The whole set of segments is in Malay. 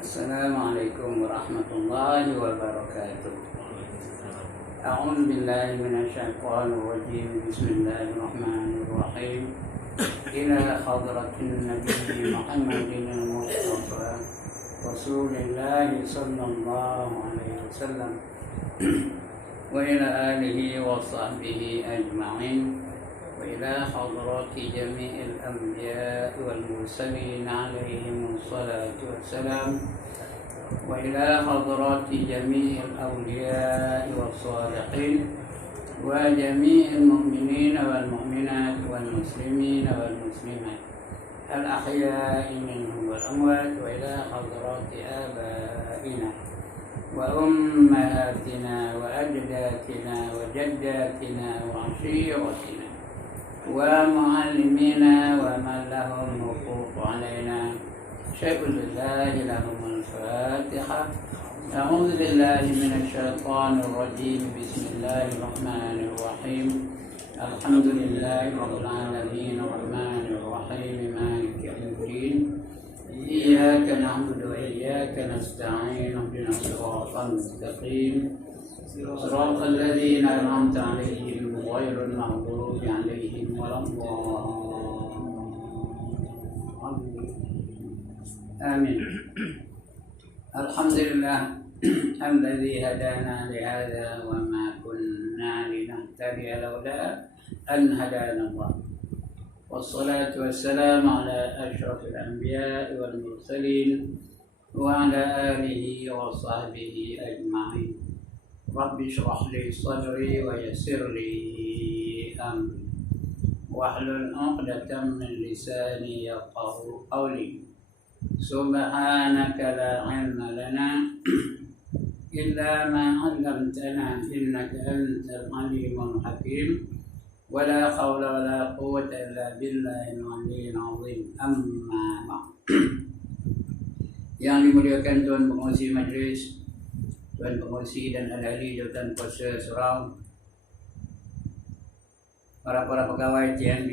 السلام عليكم ورحمة الله وبركاته. أعوذ بالله من الشيطان الرجيم. بسم الله الرحمن الرحيم. إلى حضرة النبي محمد المصطفى رسول الله صلى الله عليه وسلم وإلى آله وصحبه أجمعين، وإلى حضرات جميع الأنبياء والمرسلين عليهم الصلاة والسلام، وإلى حضرات جميع الأولياء والصالحين، وجميع المؤمنين والمؤمنات والمسلمين والمسلمات الأحياء منهم والأموات، وإلى حضرات آبائنا وأمهاتنا وأجدادنا وجداتنا وعشيرتنا ومعلمينا ومن لهم حقوق علينا. شيء لله لهم الفاتحة. أعوذ بالله من الشيطان الرجيم. بسم الله الرحمن الرحيم. الحمد لله رب العالمين الرحمن الرحيم مالك يوم الدين. إياك نعبد وإياك نستعين. اهدنا الصراط المستقيم صراط الذين أنعمت عليهم غير المغضوب عليهم ولا الضالين. آمين. الحمد لله الذي هدانا لهذا وما كنا لنهتدي لولا أن هدانا الله، والصلاة والسلام على أشرف الأنبياء والمرسلين وعلى آله وصحبه أجمعين. رب اشرح لي صدري ويسر لي أمري واحلل عقدة من لساني يفقهوا قولي. سبحانك لا علم لنا إلا ما علمتنا إنك أنت العليم الحكيم. ولا حول ولا قوة إلا بالله العلي العظيم. أما بعد. Yang dimuliakan Tuan Pengerusi Majlis, Tuan Pengerusi dan ahli Jabatan Kuasa Surau, para pegawai TNB,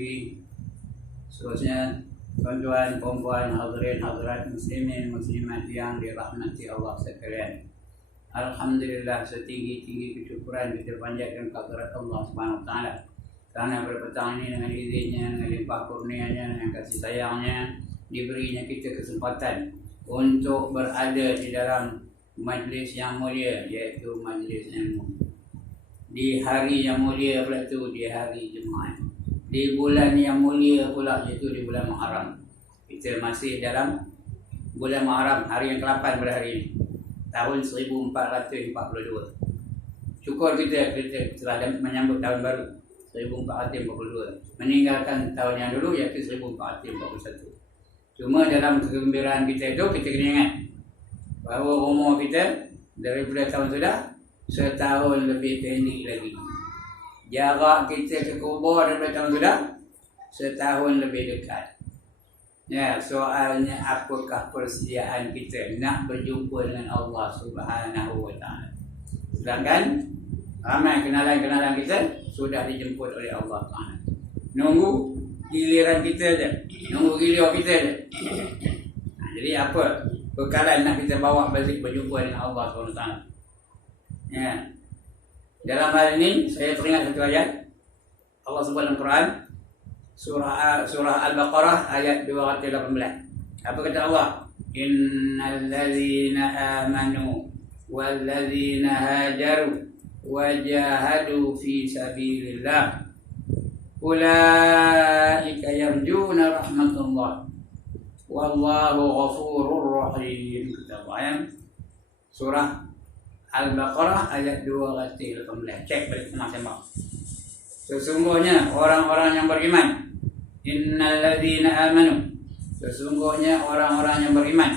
seterusnya tuan-tuan, puan-puan, hadirin hadirat muslimin muslimat yang dirahmati Allah sekalian. Alhamdulillah, setinggi-tinggi kesyukuran kita panjatkan kehadirat Allah Subhanahu wa taala. Karena pada petang ini dengan izinnya, dengan limpah kurnianya, dengan kasih sayangnya, diberinya kita kesempatan untuk berada di dalam majlis yang mulia, iaitu majlis ilmu. Di hari yang mulia pula itu, di hari Jumaat. Di bulan yang mulia pula, iaitu di bulan Muharram. Kita masih dalam bulan Muharram, hari yang ke-8 pada hari ini, tahun 1442. Syukur kita telah menyambut tahun baru 1442, meninggalkan tahun yang dulu iaitu 1441. Cuma dalam kegembiraan kita itu, kita kena ingat bahawa umur kita daripada tahun sudah setahun lebih pendek lagi. Jarak kita ke kubur daripada tahun sudah setahun lebih dekat. Ya, soalnya apakah persediaan kita nak berjumpa dengan Allah Subhanahu wa taala? Sedangkan ramai kenalan-kenalan kita sudah dijemput oleh Allah Taala. Nunggu giliran kita je, nunggu giliran kita je. Jadi apa bekalan nak kita bawa balik berjumpa dengan Allah SWT? Ya. Dalam hal ini saya teringat satu ayat Allah sebut dalam Quran, surah Al-Baqarah ayat 218. Apa kata Allah? Innal ladzina amanu wal ladzina hajaru wajahadu fi sabilillah ulaika yarjuna rahmatullah wallahu ghafurur rahim. Surah Al-Baqarah ayat 218. Cek balik sama-sama. Sesungguhnya orang-orang yang beriman, innal ladzina amanu, sesungguhnya orang-orang yang beriman,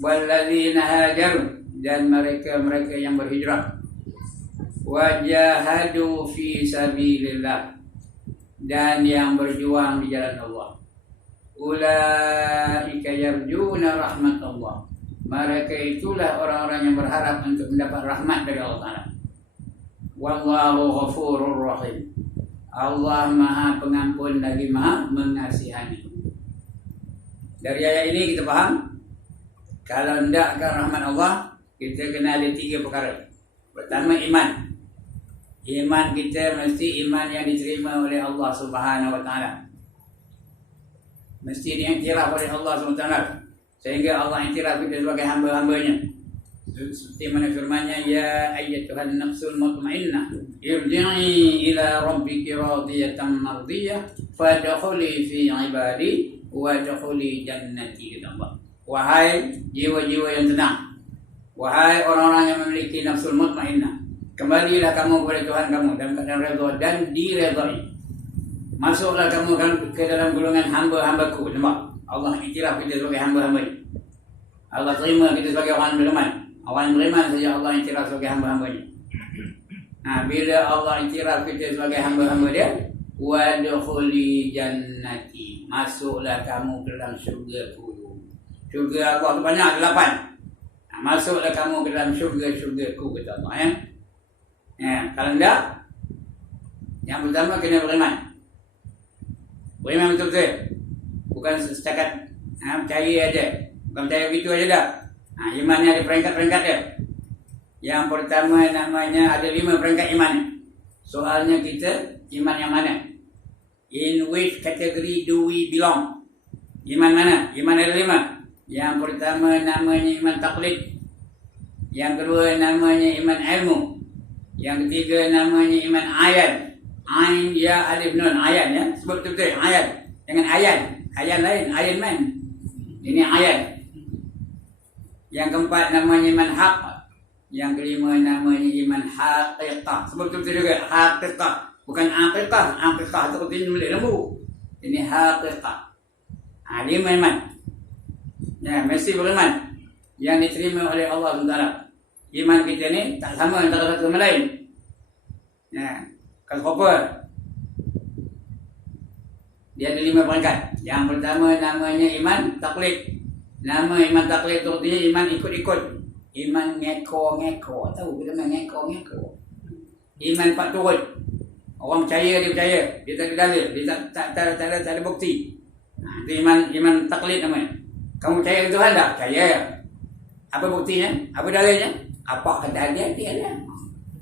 wal ladzina hajaru, dan mereka-mereka yang berhijrah, wajahadu fi sabilillah, dan yang berjuang di jalan Allah. Ulaika yarjuna rahmatullah, mereka itulah orang-orang yang berharap untuk mendapat rahmat dari Allah Ta'ala. Wallahu ghafurur rahim, Allah Maha Pengampun lagi Maha Mengasihani. Dari ayat ini kita faham Kalau tidak akan rahmat Allah, kita kena ada 3 perkara. Pertama, iman. Iman kita mesti iman yang diterima oleh Allah Subhanahu Wa Taala. Mesti diiktiraf oleh Allah Subhanahu Wa Taala, sehingga Allah iktiraf kita sebagai hamba-hambanya. Seperti mana firman-Nya, ya ayyatuhan nafsul mutmainnah irji'i ila rabbiki radiyatan mardiyah fadkhuli fi ibadi wadkhuli jannati, kata Allah. Wahai jiwa-jiwa yang tenang, wahai orang-orang yang memiliki nafsul mutmainnah, kembalilah kamu kepada Tuhan kamu dalam keadaan redha dan diredai. Masuklah kamu ke dalam golongan hamba-hambaku. Nampak? Allah iktiraf kita sebagai hamba-hamba. Allah terima kita sebagai orang beriman. Orang yang beriman saja Allah iktiraf sebagai hamba-hambanya. Nah, bila Allah iktiraf kita sebagai hamba-hamba Dia, wadkhuli jannati, masuklah kamu ke dalam syurga-Ku. Syurga Allah tu banyak, 8. Nah, masuklah kamu ke dalam syurga-syurga-Ku, kata Allah, ya. Ya, kalau tidak, yang pertama kena beriman. Beriman betul-betul. Bukan setakat percaya aja. Bukan percaya begitu aja dah. Imannya ada peringkat-peringkat dia. Yang pertama namanya ada 5 peringkat iman. Soalnya kita iman yang mana? In which category do we belong? Iman mana? Iman ada 5. Yang pertama namanya iman taklid. Yang kedua namanya iman ilmu. Yang ketiga namanya iman ayan. Ain ya alif nun, ayan, ya. Sebut betul-betul ayan. Jangan ayan. Ayan lain, ayan man. Ini ayan. Yang keempat namanya iman haq. Yang kelima namanya iman haqiqah. Sebut betul-betul juga haqiqah. Bukan aqiqah. Aqiqah itu artinya milik lembu. Ini haqiqah. 5 iman. Ya, mesti beriman. Yang diterima oleh Allah SWT. Iman kita ni tak sama antara satu sama lain. Ya, kalau apa? Dia ada 5 peringkat. Yang pertama namanya iman taklid. Nama iman taklid itu artinya iman ikut-ikut. Iman ngeko-ngeko. Tahu kita nama ngeko-ngeko. Iman pak turut. Orang percaya, dia percaya. Dia tak ada dalil. Dia tak ada bukti. Itu iman taklid namanya. Kamu percaya Tuhan tak? Percaya. Apa buktinya? Apa dalilnya? Apa kata dia ada.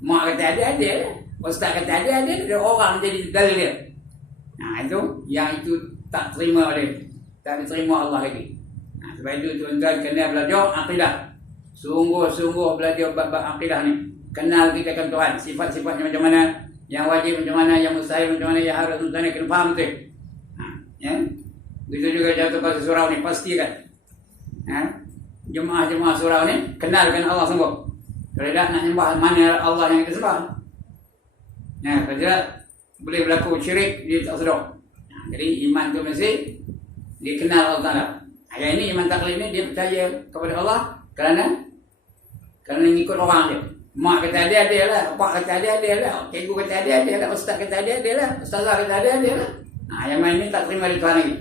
Mak kata ada. Ustaz kata ada. Orang jadi dalil dia. Itu yang itu tak terima oleh, tak diterima Allah lagi. Sebab itu tuan-tuan kena belajar akidah. Sungguh-sungguh belajar bab akidah ni. Kenal kita kan Tuhan, sifat-sifatnya macam mana, yang wajib macam mana, yang mustahil macam mana, yang harus macam mana, kena faham tu. Ya. Begitu juga jatuh pada surau ni, pastikan. Jemaah-jemaah surau ni kenalkan Allah sungguh. Kalau tak nak nyembah mana Allah yang kita sembah. Kalau tidak boleh berlaku syirik, dia tak sedar. Jadi iman tu mesti dikenal Allah Ta'ala. Yang ini iman taklid ni dia percaya kepada Allah kerana mengikut orang dia. Mak kata ada lah, pak kata ada lah, cikgu kata ada lah, ustaz kata ada lah, ustazah kata ada lah. Yang main ni tak terima di Tuhan lagi.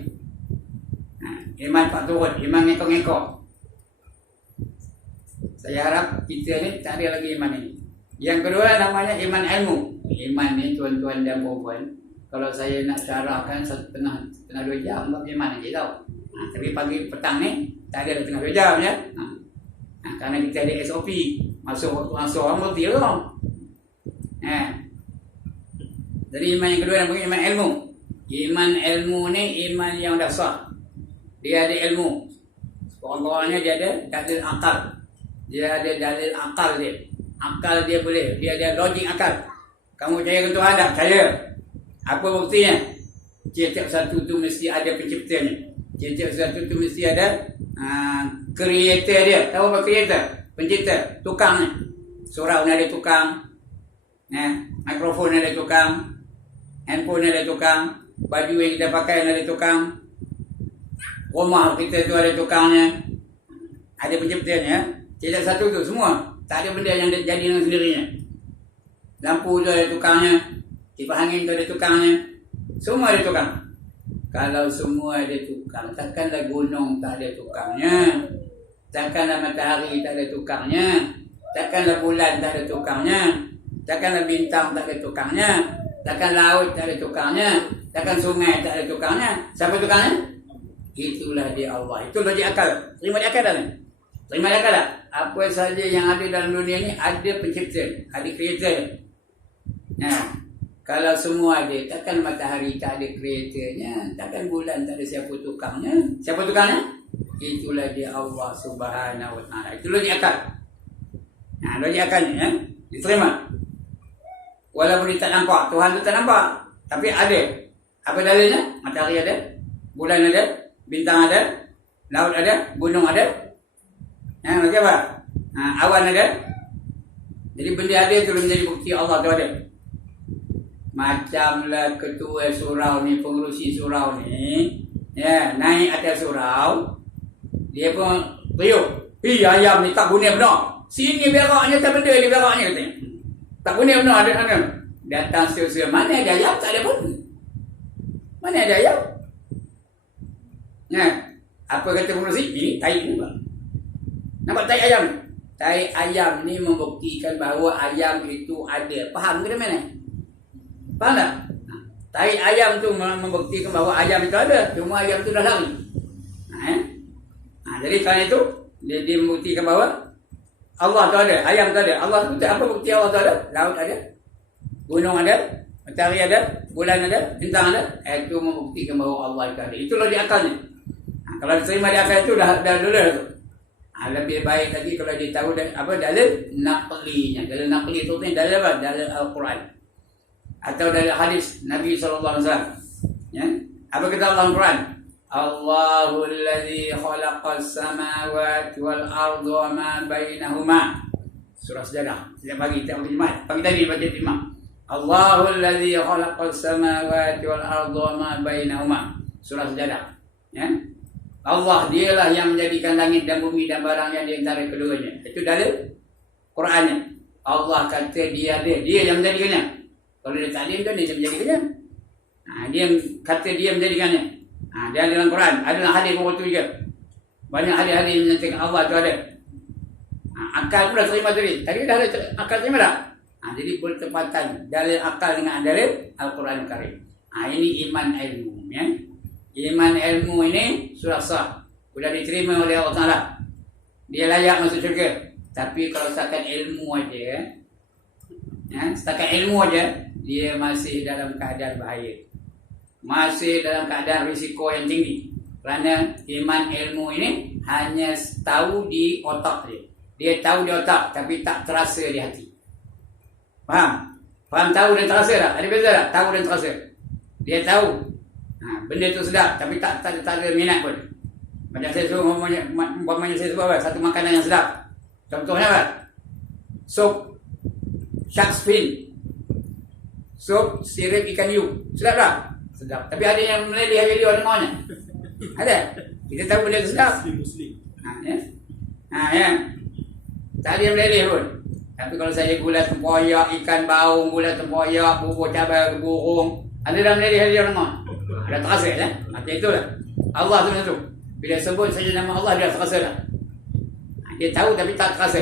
Iman pak turut, iman ngekok-ngekok. Saya harap kita ni tak ada lagi iman ini. Yang kedua namanya iman ilmu. Iman ni tuan-tuan dan puan-puan, kalau saya nak syarahkan setengah 2 jam bab iman aja tau. Tapi pagi petang ni tak ada setengah 2 jam ya. Kerana kita ada SOP. Masuk waktu asar orang berhenti lah. Jadi iman yang kedua namanya iman ilmu. Iman ilmu ni iman yang dasar. Dia ada ilmu. Orang-orangnya dia ada dalil akal. Dia ada dalil akal dia. Akal dia boleh. Dia ada logik akal. Kamu percaya ke Tuhan tak? Percaya. Apa buktinya? Setiap satu tu mesti ada penciptanya. Setiap satu tu mesti ada creator dia. Tahu apa creator? Pencipta. Tukang ni. Surau ni ada tukang. Mikrofon ni ada tukang. Handphone ni ada tukang. Baju yang kita pakai ni ada tukang. Rumah kita tu ada tukangnya. Ada penciptanya. Setiap satu tu semua. Tak ada benda yang jadi dengan sendirinya. Lampu tu ada tukangnya. Kipas angin tu ada tukangnya. Semua ada tukang. Kalau semua ada tukang, takkanlah gunung tak ada tukangnya. Takkanlah matahari tak ada tukangnya. Takkanlah bulan tak ada tukangnya. Takkanlah bintang tak ada tukangnya. Takkan laut tak ada tukangnya. Takkan sungai tak ada tukangnya. Siapa tukangnya? Itulah dia Allah. Itu logik akal. Terima di akal dah ni. Terima akal tak? Apa saja yang ada dalam dunia ni ada pencipta, ada creator. Kalau semua ada, takkan matahari tak ada creatornya, takkan bulan tak ada siapa tukangnya. Siapa tukangnya? Itulah dia Allah Subhanahu Wa Taala. Itu logik akal. Logik akalnya diterima. Walaupun dia tak nampak, Tuhan tu tak nampak, tapi ada. Apa dalilnya? Matahari ada, bulan ada, bintang ada, laut ada, gunung ada. Macam apa? Awan ada. Jadi benda ada tu menjadi bukti Allah tu ada. Macamlah ketua surau ni, pengerusi surau ni, naik atas surau, dia pun teriuk, ayam ni tak guna benar. Sini beraknya tak benda ni beraknya katanya. Tak guna benar ada. Datang siapa-siapa, mana ada ayam? Tak ada pun. Mana ada ayam? Apa kata pengerusi? Ini tai ni bang. Nampak tai ayam? Tai ayam ni membuktikan bahawa ayam itu ada. Faham ke mana? Faham tak? Tai ayam tu membuktikan bahawa ayam itu ada. Cuma ayam tu dah lari. Jadi kerana itu dia membuktikan bahawa Allah tu ada, ayam tu ada. Allah tu apa bukti Allah tu ada? Laut ada, gunung ada, matahari ada, bulan ada, bintang ada. Itu membuktikan bahawa Allah itu ada. Itulah di akalnya. Kalau diterima di akal itu dah lulus tu. Lebih baik lagi kalau dia tahu dalil naqlinya. Dalil naqli itu dalil apa? Dalil Al-Quran atau dalil hadis Nabi sallallahu alaihi wasallam. Apa kata Allah Al-Quran? Allahul ladzi khalaqas samawati wal arda wa ma bainahuma. Surah Sajdah. Setiap pagi kita baca Jumaat. Pagi tadi baca Jumaat. Allahul ladzi khalaqas samawati wal arda wa ma bainahuma. Surah Sajdah. Allah dialah yang menjadikan langit dan bumi dan barang yang di antara keduanya. Itu dalil Qurannya. Allah kata dia ada, dia yang menjadikannya. Kalau dia tak ada kan dia menjadikannya. Dia kata dia menjadikannya. Dia dalam Quran, adalah hadis pun betul juga. Banyak hadis-hadis yang menyatakan Allah tu ada. Akal pun dah terima tadi. Tadi dah ada akal terima tak? Jadi bertepatan dalil akal dengan dalil Al-Quran Karim. Ini iman ilmu, ya. Iman ilmu ini sudah sah, sudah diterima oleh Allah Ta'ala. Dia layak masuk syurga. Tapi kalau setakat ilmu aja, setakat ilmu aja, dia masih dalam keadaan bahaya, masih dalam keadaan risiko yang tinggi. Kerana iman ilmu ini hanya tahu di otak dia. Dia tahu di otak tapi tak terasa di hati. Faham? Faham tahu dan terasa tak? Ada beza tak? Tahu dan terasa. Dia tahu benda tu sedap tapi tak ada minat pun. Macam saya suruh umpamanya saya suruh apa? Satu makanan yang sedap. Contohnya apa? Sup shark's fin. Sup sirip ikan hiu. Sedap tak? Sedap. Tapi ada yang meleleh orang maunya. Ada. Kita tahu benda tu sedap. Ya. Tak ada yang meleleh pun. Tapi kalau saya gulai tempoyak, ikan baung, gulai tempoyak, bubur cabai, burung, ada dah meleleh orang mau. Dah terasa kan? Macam itulah. Allah tu macam tu. Bila sebut saja nama Allah dia terasa dah. Dia tahu tapi tak terasa.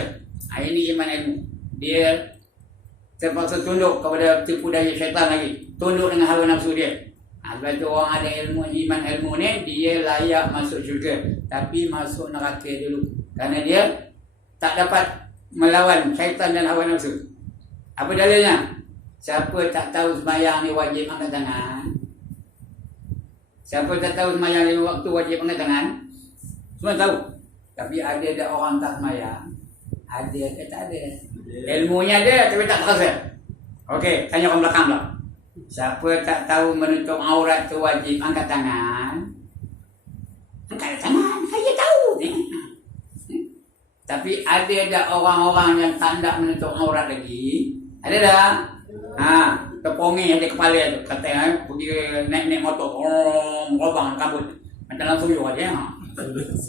Ini iman ilmu. Dia terpaksa tunduk kepada tipu daya syaitan lagi. Tunduk dengan hawa nafsu dia. Sebab tu orang ada ilmu, iman ilmu ni, dia layak masuk syurga. Tapi masuk neraka dulu. Kerana dia tak dapat melawan syaitan dan hawa nafsu. Apa dalilnya? Siapa tak tahu sembahyang ni wajib angkat tangan? Siapa tak tahu sembahyang 5 waktu wajib angkat tangan? Semua tahu. Tapi ada orang tak sembahyang. Ada ke tak ada? Ilmunya ada tapi tak terasa. Okey, tanya orang belakang pula. Siapa tak tahu menutup aurat tu wajib angkat tangan? Angkat tangan, saya tahu ni. Tapi ada tak orang-orang yang tak nak menutup aurat lagi? Ada tak? Terpongi ada kepala tu, kata pergi naik motor, merobang kabut macam langsung juga dia.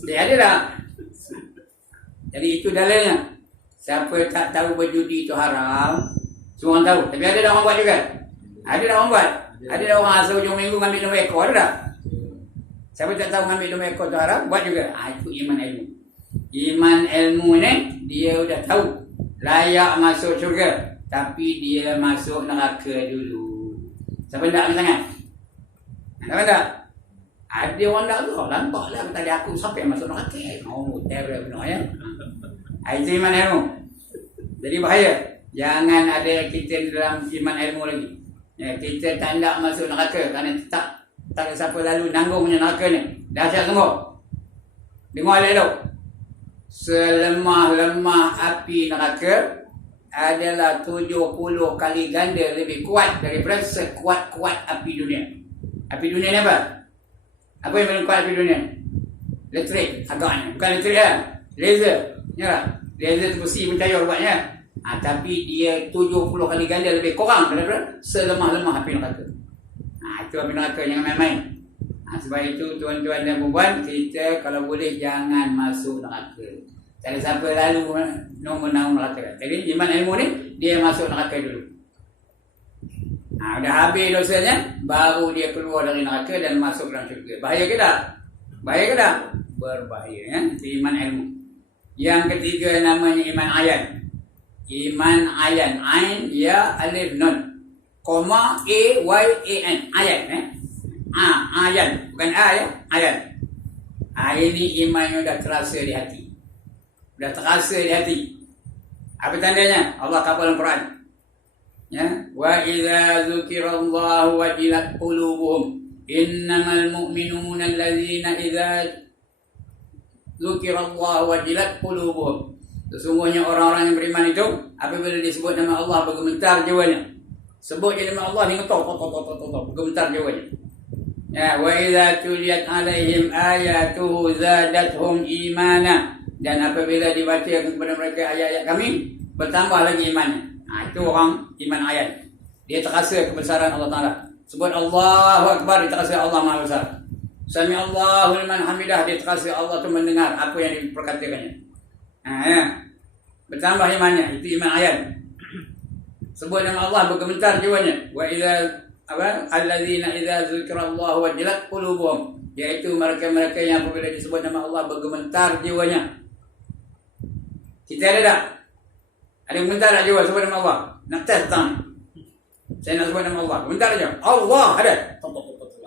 Dia ada tak? Jadi itu dalilnya. Siapa tak tahu berjudi itu haram, semua orang tahu. Tapi ada tak orang buat juga? Ada tak orang buat? Ada tak orang asal hujung minggu ngambil nombor ekor, ada tak? Siapa tak tahu ngambil nombor ekor itu haram, buat juga. Itu iman ilmu. Iman ilmu ni dia sudah tahu layak masuk syurga. Tapi dia masuk neraka dulu. Siapa tak angkat tangan? Siapa tak? Ada orang dah tu, lampaklah tadi aku sampai masuk neraka. Oh, terror benar ya. Itu iman ilmu. Jadi bahaya. Jangan ada kita dalam iman ilmu lagi. Ya, kita tak nak masuk neraka kerana tak ada siapa lalu nanggung punya neraka ni. Dahsyat semua. Dengar elok. Selemah-lemah api neraka adalah 70 kali ganda lebih kuat daripada sekuat-kuat api dunia. Api dunia ni apa? Apa yang paling kuat api dunia? Elektrik agaknya. Bukan elektrik lah. Laser. Ya, laser tu besi mencayur buatnya. Tapi dia 70 kali ganda lebih kurang daripada selemah-lemah api neraka. Itu api neraka, jangan main-main. Sebab itu tuan-tuan dan puan, kita kalau boleh jangan masuk neraka. Tak ada siapa lalu nombor neraka. Jadi iman ilmu ni dia masuk neraka dulu. Dah habis dosanya, baru dia keluar dari neraka dan masuk dalam syurga. Bahaya ke tak? Bahaya ke tak? Berbahaya ya. Itu iman ilmu. Yang ketiga namanya iman ayan. Iman ayan. Ain ya alif nun. Koma A-Y-A-N. Ayan ayan. Bukan A ya. Ayan. Ini iman yang dah terasa di hati. Dah terasa di hati. Apa tandanya? Allah kata dalam Quran. Ya, wa idza dzukirallahu wajilat qulubuhum innamal mu'minuna allazina idza dzukirallahu wajilat qulubuhum. Sesungguhnya orang-orang yang beriman itu apabila disebut nama Allah bergemetar jiwanya. Sebut nama Allah dia ngetok bergemetar jiwanya. Ya, wa idza tuliyat alaihim ayatuhu zadatuhum imana. Dan apabila dibaca kepada mereka ayat-ayat kami bertambah lagi imannya. Itu orang iman ayat. Dia terasa kebesaran Allah Ta'ala. Sebut Allahu Akbar, dia terasa Allah Maha Besar. Sami Allahu liman hamidah, dia terasa Allah tu mendengar apa yang diperkatakannya. Ya. Bertambah imannya, itu iman ayat. Sebut nama Allah bergemetar jiwanya. Wa idza allazina idza dzikrallahu wajilat qulubuhum, iaitu mereka-mereka yang apabila disebut nama Allah bergemetar jiwanya. Kita ada tak? Ada gemetar tak jiwa sebut nama Allah? Nak test tak? Saya nak sebut nama Allah. Gemetar aja. Allah ada.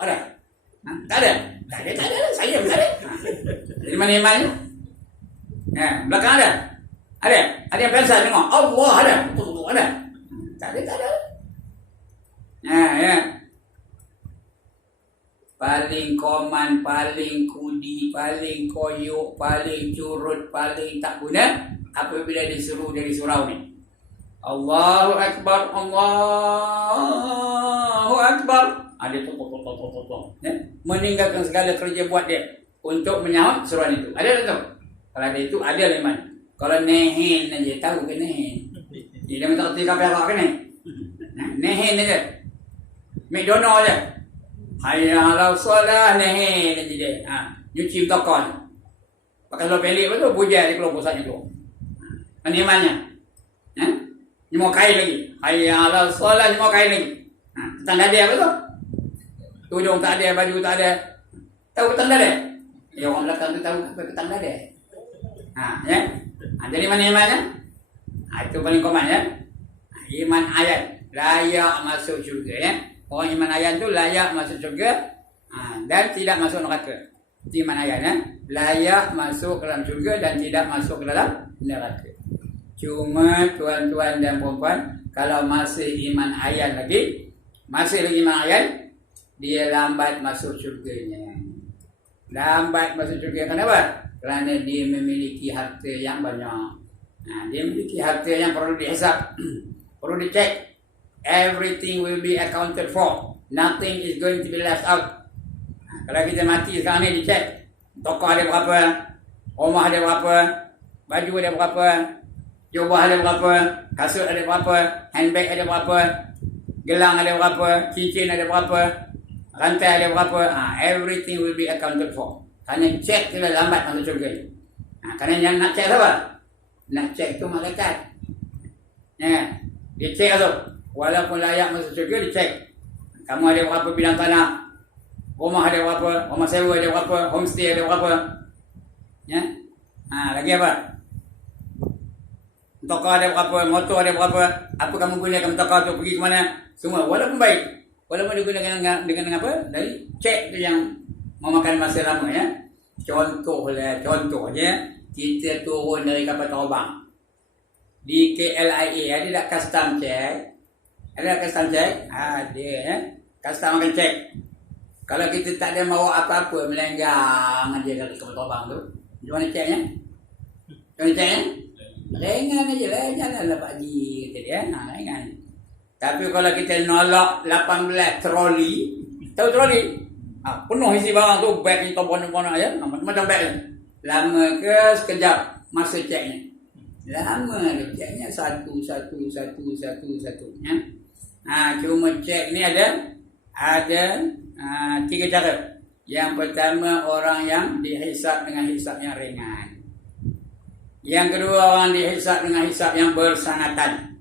Ada. Tak ada. Tak ada. Saya tak ada. Jadi mana imannya? Belakang ada. Ada yang biasa dengar. Allah ada. Ada. Tak ada. Ya. Paling koman, paling kudi, paling koyok, paling curut, paling tak guna apabila disuruh dari surau ni. Allahu Akbar, Allahu Akbar. Ada tong. Meninggalkan segala kerja buat dia untuk menyahut seruan itu. Ada tak tu? Kalau ada itu, ada iman. Kalau nehen aja, tahu ke nehen? Dia minta kerti kafe apa ke ni? Nehen aja. McDonald aja. Hayya ala solah nehen aja dia. Nyuci tokon. Pakai lo pelik betul, bujai di kelompok pusatnya tu. Mana imannya? Ni mau kain lagi. Hayya ala solah, ni mau kain lagi. Tanda dia apa tu? Tudung tak ada, baju tak ada. Tahu tanda dia? Ya orang belakang tu tahu apa tanda dia. Ya. Jadi mana imannya? Itu paling koman ya. Iman ayat layak masuk syurga ya. Orang iman ayat tu layak masuk syurga dan tidak masuk neraka. Iman ayat ya. Layak masuk ke dalam syurga dan tidak masuk ke dalam neraka. Cuma tuan-tuan dan puan-puan, kalau masih iman ayat lagi, masih lagi iman ayat, dia lambat masuk syurganya. Lambat masuk syurga. Kenapa? Kerana dia memiliki harta yang banyak. Dia memiliki harta yang perlu dihisap, perlu dicek. Everything will be accounted for. Nothing is going to be left out. Kalau kita mati sekarang ni dicek. Toko ada berapa, rumah ada berapa, baju ada berapa, jubah ada berapa, kasut ada berapa, handbag ada berapa, gelang ada berapa, cincin ada berapa, rantai ada berapa. Everything will be accounted for. Kerana cek tu lambat masuk syurga. Kerana yang nak cek apa? Nak cek tu malaikat. Dia cek tu. Walaupun layak masuk syurga, dia cek. Kamu ada berapa bidang tanah? Rumah ada berapa? Rumah sewa ada berapa? Homestay ada berapa? Lagi apa? Toko ada berapa? Motor ada berapa? Apa kamu gunakan toko tu pergi ke mana? Semua. Walaupun baik. Walaupun digunakan dengan apa? Dari cek tu yang memakan masa lama ya. Contohnya kita turun dari kapal terbang di KLIA, ada tak custom check? Ada custom check? Ada ya. Custom akan check. Kalau kita tak ada bawa apa-apa, melenggang aja dari kapal terbang tu. Macam mana checknya? Macam mana checknya? Lengan aja, lengan lah Pak Haji kata dia. Lengan. Tapi kalau kita nolak 18 troli, tahu troli? Penuh isi barang tu, beg ni tombon-tombon aja, macam beg ni. Lama ke sekejap masa ceknya? Lama dia ceknya satu. Ya. Cuma cek ni ada 3 cara. Yang pertama, orang yang dihisap dengan hisap yang ringan. Yang kedua, orang dihisap dengan hisap yang bersangatan.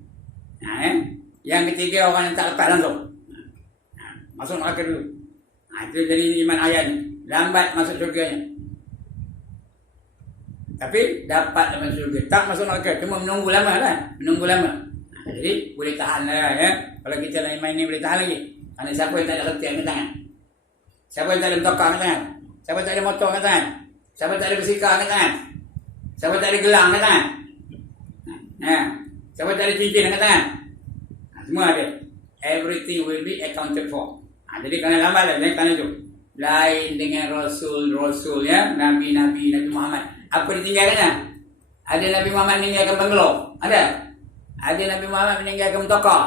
Yang ketiga, orang yang tak lepas langsung. Masuk neraka dulu. Itu jadi iman ayat ni. Lambat masuk syurga ni. Tapi dapat dalam syurga. Tak masuk neraka. Cuma menunggu lama lah. Jadi boleh tahan lah ya. Kalau kita lah iman ni boleh tahan lagi. Kerana siapa yang tak ada kerti angkat tangan? Siapa yang tak ada motokar angkat tangan? Siapa yang tak ada motor angkat tangan? Siapa yang tak ada bersikar angkat tangan? Siapa yang tak ada gelang angkat tangan? Siapa yang tak ada cincin angkat tangan? Semua ada. Everything will be accounted for. Jadi kerana lambat lah, kerana itu. Lain dengan Rasul ya, Nabi Muhammad. Apa ditinggalkannya? Ada Nabi Muhammad meninggalkan banglo? Ada Nabi Muhammad meninggalkan motokar?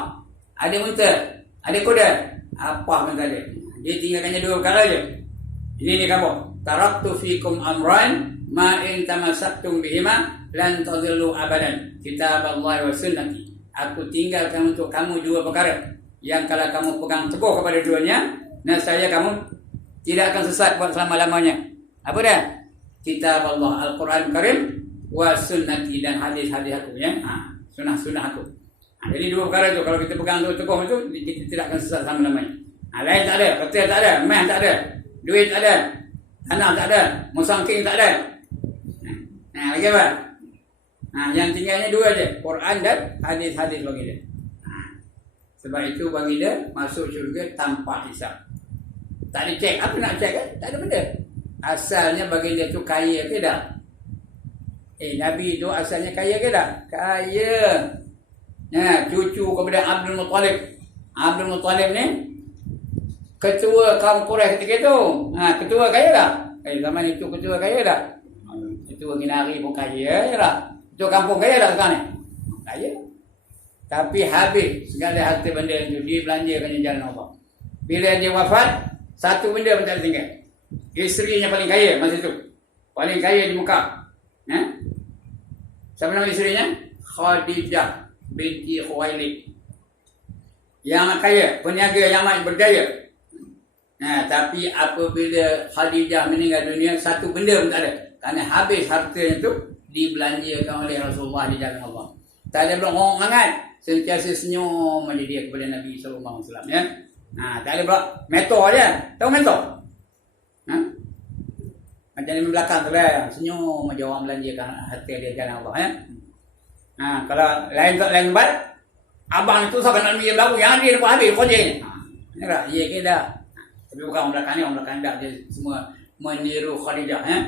Ada unta? Ada kuda? Apa pun tak ada. Dia tinggalkannya 2 perkara je. Ini dia kata, taraktu fikum amran ma in tamassaktum bihima lan tadillu abadan. Kitab Allah wa sunnati. Aku tinggalkan untuk kamu 2 perkara yang kalau kamu pegang teguh kepada duanya, nescaya kamu tidak akan sesat buat selama-lamanya. Apa dia? Kitab Allah, Al-Quran Karim, wa sunnati, dan hadis-hadis aku ya. Sunnah-sunnah aku. Jadi 2 perkara tu kalau kita pegang teguh itu, kita tidak akan sesat selama-lamanya. Lain tak ada, kertas tak ada, meh tak ada, duit tak ada, tanah tak ada, musangking tak ada. Lagi apa? Yang tinggalnya 2 je, Quran dan hadis-hadis bagi dia. Sebab itu bagi dia masuk syurga tanpa hisap. Tak ada cek. Apa nak cek kan? Tak ada benda. Asalnya bagi dia tu kaya ke tak? Nabi tu asalnya kaya ke tak? Kaya. Cucu kepada Abdul Muttalib. Abdul Muttalib ni ketua kaum Quraisy ketika itu. Ketua kaya tak? Zaman itu ketua kaya tak? Ketua Ginari pun kaya tak? Ketua kampung kaya tak sekarang ni? Kaya. Tapi habis segala harta benda itu dibelanjakan jalan Allah. Bila dia wafat, 1 benda pun tak tinggal. Isterinya paling kaya masa itu. Paling kaya di Mekah. Siapa nama isterinya? Khadijah binti Khuwailid. Yang kaya, peniaga yang amat berdaya. Tapi apabila Khadijah meninggal dunia, 1 benda pun tak ada. Kerana habis hartanya itu dibelanjakan oleh Rasulullah di jalan Allah. Tak ada belum hangat. Sentiasa senyum aja dia kepada Nabi SAW ya. Tak ada pula mentor je. Tahu mentor? Macam ni belakang tu lah. Senyum aja orang belanjakan hati dia jalan Allah ya. Kalau lain tempat, abang itu sampai nak minjem lagu yang dia dapat habis kojeng. Ni tak? Ya ke dah. Tapi bukan orang belakang ni, orang belakang dah dia semua meniru Khadijah ya.